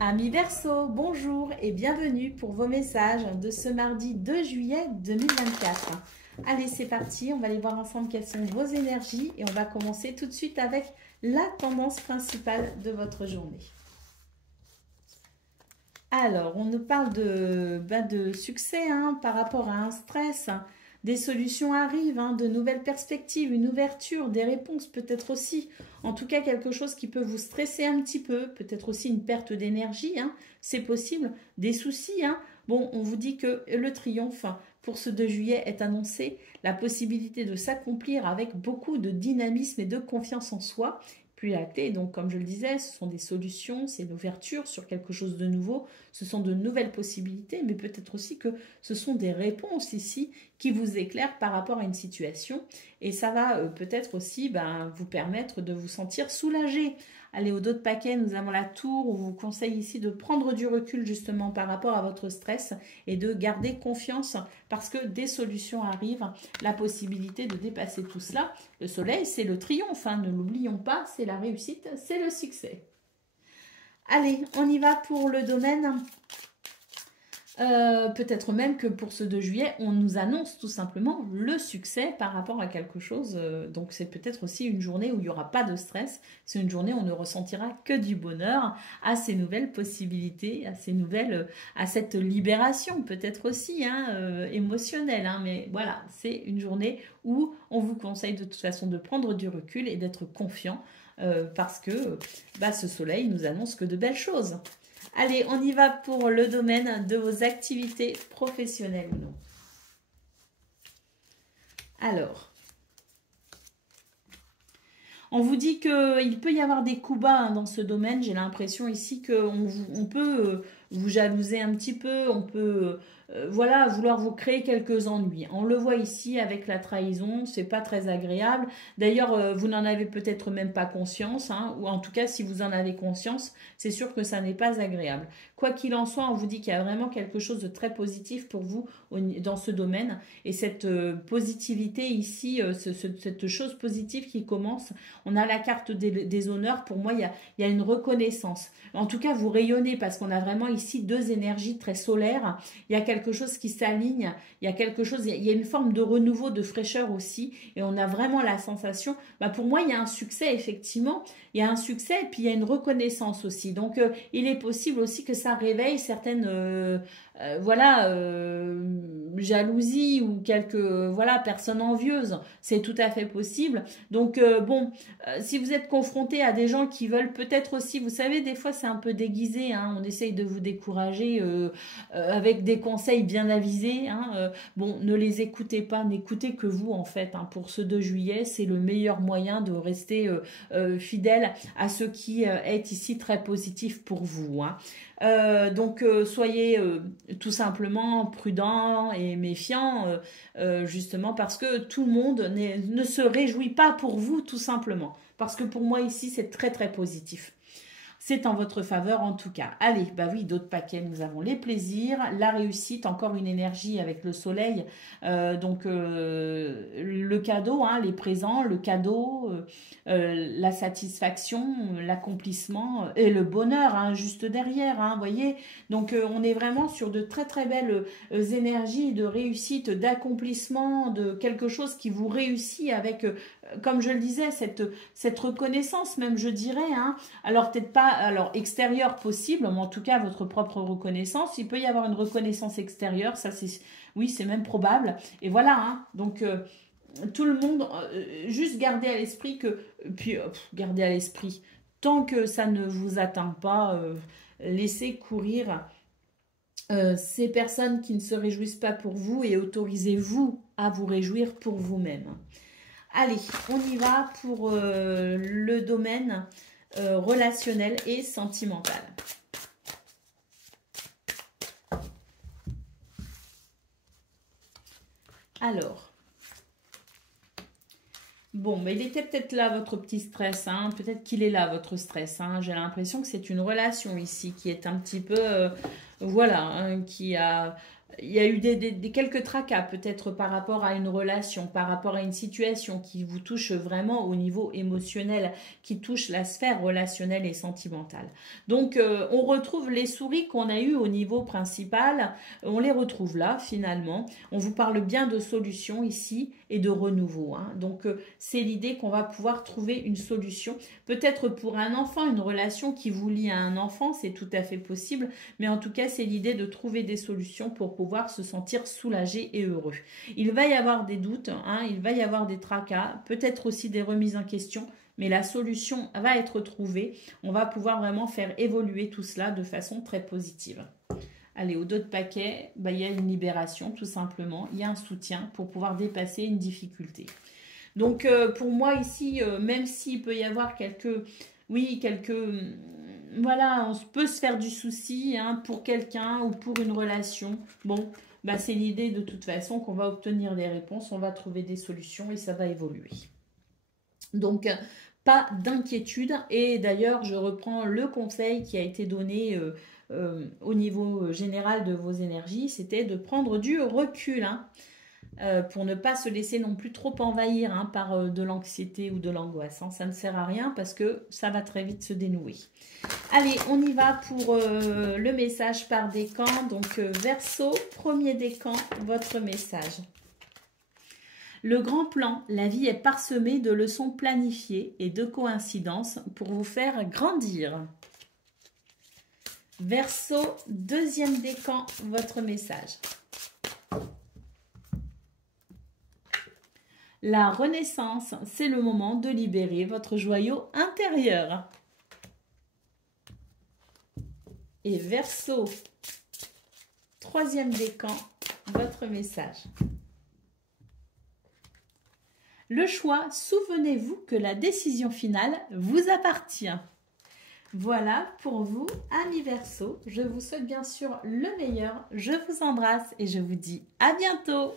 Amis Verseau, bonjour et bienvenue pour vos messages de ce mardi 2 juillet 2024. Allez, c'est parti. On va aller voir ensemble quelles sont vos énergies et on va commencer tout de suite avec la tendance principale de votre journée. Alors, on nous parle de succès par rapport à un stress. Des solutions arrivent, de nouvelles perspectives, une ouverture, des réponses peut-être aussi. En tout cas, quelque chose qui peut vous stresser un petit peu. Peut-être aussi une perte d'énergie, c'est possible. Des soucis, Bon, on vous dit que le triomphe pour ce 2 juillet est annoncée la possibilité de s'accomplir avec beaucoup de dynamisme et de confiance en soi. Puis la clé, donc comme je le disais, ce sont des solutions, c'est l'ouverture sur quelque chose de nouveau, ce sont de nouvelles possibilités, mais peut-être aussi que ce sont des réponses ici qui vous éclairent par rapport à une situation. Et ça va peut-être aussi vous permettre de vous sentir soulagé. Allez, au dos de paquet, nous avons la tour. On vous conseille ici de prendre du recul justement par rapport à votre stress et de garder confiance parce que des solutions arrivent, la possibilité de dépasser tout cela. Le soleil, c'est le triomphe, hein, ne l'oublions pas, c'est la réussite, c'est le succès. Allez, on y va pour le domaine. Peut-être même que pour ce 2 juillet, on nous annonce tout simplement le succès par rapport à quelque chose. Donc c'est peut-être aussi une journée où il n'y aura pas de stress. C'est une journée où on ne ressentira que du bonheur à ces nouvelles possibilités, à cette libération peut-être aussi émotionnelle. Hein, mais voilà, c'est une journée où on vous conseille de toute façon de prendre du recul et d'être confiant parce que ce soleil nous annonce que de belles choses. Allez, on y va pour le domaine de vos activités professionnelles. Alors, on vous dit qu'il peut y avoir des coups bas dans ce domaine. J'ai l'impression ici qu'on peut vous jalouser un petit peu, on peut vouloir vous créer quelques ennuis. On le voit ici avec la trahison, c'est pas très agréable. D'ailleurs, vous n'en avez peut-être même pas conscience, hein, ou en tout cas, si vous en avez conscience, c'est sûr que ça n'est pas agréable. Quoi qu'il en soit, on vous dit qu'il y a vraiment quelque chose de très positif pour vous dans ce domaine. Et cette positivité ici, cette chose positive qui commence, on a la carte des honneurs. Pour moi, il y a une reconnaissance. En tout cas, vous rayonnez parce qu'on a vraiment ici 2 énergies très solaires. Il y a quelque chose qui s'aligne, il y a une forme de renouveau, de fraîcheur aussi. Et on a vraiment la sensation, pour moi, il y a un succès, effectivement. Il y a un succès et puis il y a une reconnaissance aussi. Donc, il est possible aussi que ça réveille certaines jalousie ou quelques personnes envieuses, c'est tout à fait possible. Donc si vous êtes confronté à des gens qui veulent peut-être aussi, vous savez, des fois c'est un peu déguisé, hein, on essaye de vous décourager avec des conseils bien avisés, hein, ne les écoutez pas, n'écoutez que vous en fait, hein, pour ce 2 juillet, c'est le meilleur moyen de rester fidèle à ce qui est ici très positif pour vous, hein. Donc soyez tout simplement prudents et méfiants justement parce que tout le monde ne se réjouit pas pour vous tout simplement parce que pour moi ici c'est très très positif. C'est en votre faveur en tout cas. Allez, oui, d'autres paquets, nous avons les plaisirs, la réussite, encore une énergie avec le soleil. Le cadeau, hein, les présents, le cadeau, la satisfaction, l'accomplissement et le bonheur, hein, juste derrière, hein, voyez. Donc, on est vraiment sur de très très belles énergies de réussite, d'accomplissement, de quelque chose qui vous réussit avec, comme je le disais, cette reconnaissance même, je dirais, hein. Alors, peut-être pas extérieure possible, mais en tout cas, votre propre reconnaissance. Il peut y avoir une reconnaissance extérieure, ça c'est même probable. Et voilà, hein, donc tout le monde, juste gardez à l'esprit gardez à l'esprit, tant que ça ne vous atteint pas, laissez courir ces personnes qui ne se réjouissent pas pour vous et autorisez-vous à vous réjouir pour vous-même. Allez, on y va pour le domaine relationnel et sentimental. Alors, il était peut-être là votre petit stress, hein, peut-être qu'il est là votre stress, hein. J'ai l'impression que c'est une relation ici qui est un petit peu, hein, il y a eu quelques tracas peut-être par rapport à une relation, par rapport à une situation qui vous touche vraiment au niveau émotionnel, qui touche la sphère relationnelle et sentimentale. Donc, on retrouve les souris qu'on a eues au niveau principal, on les retrouve là finalement. On vous parle bien de solutions ici et de renouveau, hein. Donc, c'est l'idée qu'on va pouvoir trouver une solution. Peut-être pour un enfant, une relation qui vous lie à un enfant, c'est tout à fait possible. Mais en tout cas, c'est l'idée de trouver des solutions pour pouvoir se sentir soulagé et heureux. Il va y avoir des doutes, hein, il va y avoir des tracas, peut-être aussi des remises en question, mais la solution va être trouvée. On va pouvoir vraiment faire évoluer tout cela de façon très positive. Allez, au dos de paquet, bah, il y a une libération tout simplement. Il y a un soutien pour pouvoir dépasser une difficulté. Donc pour moi ici, même s'il peut y avoir quelques... Oui, quelques... Voilà, on peut se faire du souci hein, pour quelqu'un ou pour une relation. Bon, bah, c'est l'idée de toute façon qu'on va obtenir des réponses, on va trouver des solutions et ça va évoluer. Donc, pas d'inquiétude. Et d'ailleurs, je reprends le conseil qui a été donné au niveau général de vos énergies, c'était de prendre du recul. Hein, pour ne pas se laisser non plus trop envahir hein, par de l'anxiété ou de l'angoisse. Hein. Ça ne sert à rien parce que ça va très vite se dénouer. Allez, on y va pour le message par décan. Donc, Verseau, premier décan, votre message. Le grand plan, la vie est parsemée de leçons planifiées et de coïncidences pour vous faire grandir. Verseau, deuxième décan, votre message. La renaissance, c'est le moment de libérer votre joyau intérieur. Et Verseau, troisième décan, votre message. Le choix, souvenez-vous que la décision finale vous appartient. Voilà pour vous, amis Verseau. Je vous souhaite bien sûr le meilleur. Je vous embrasse et je vous dis à bientôt.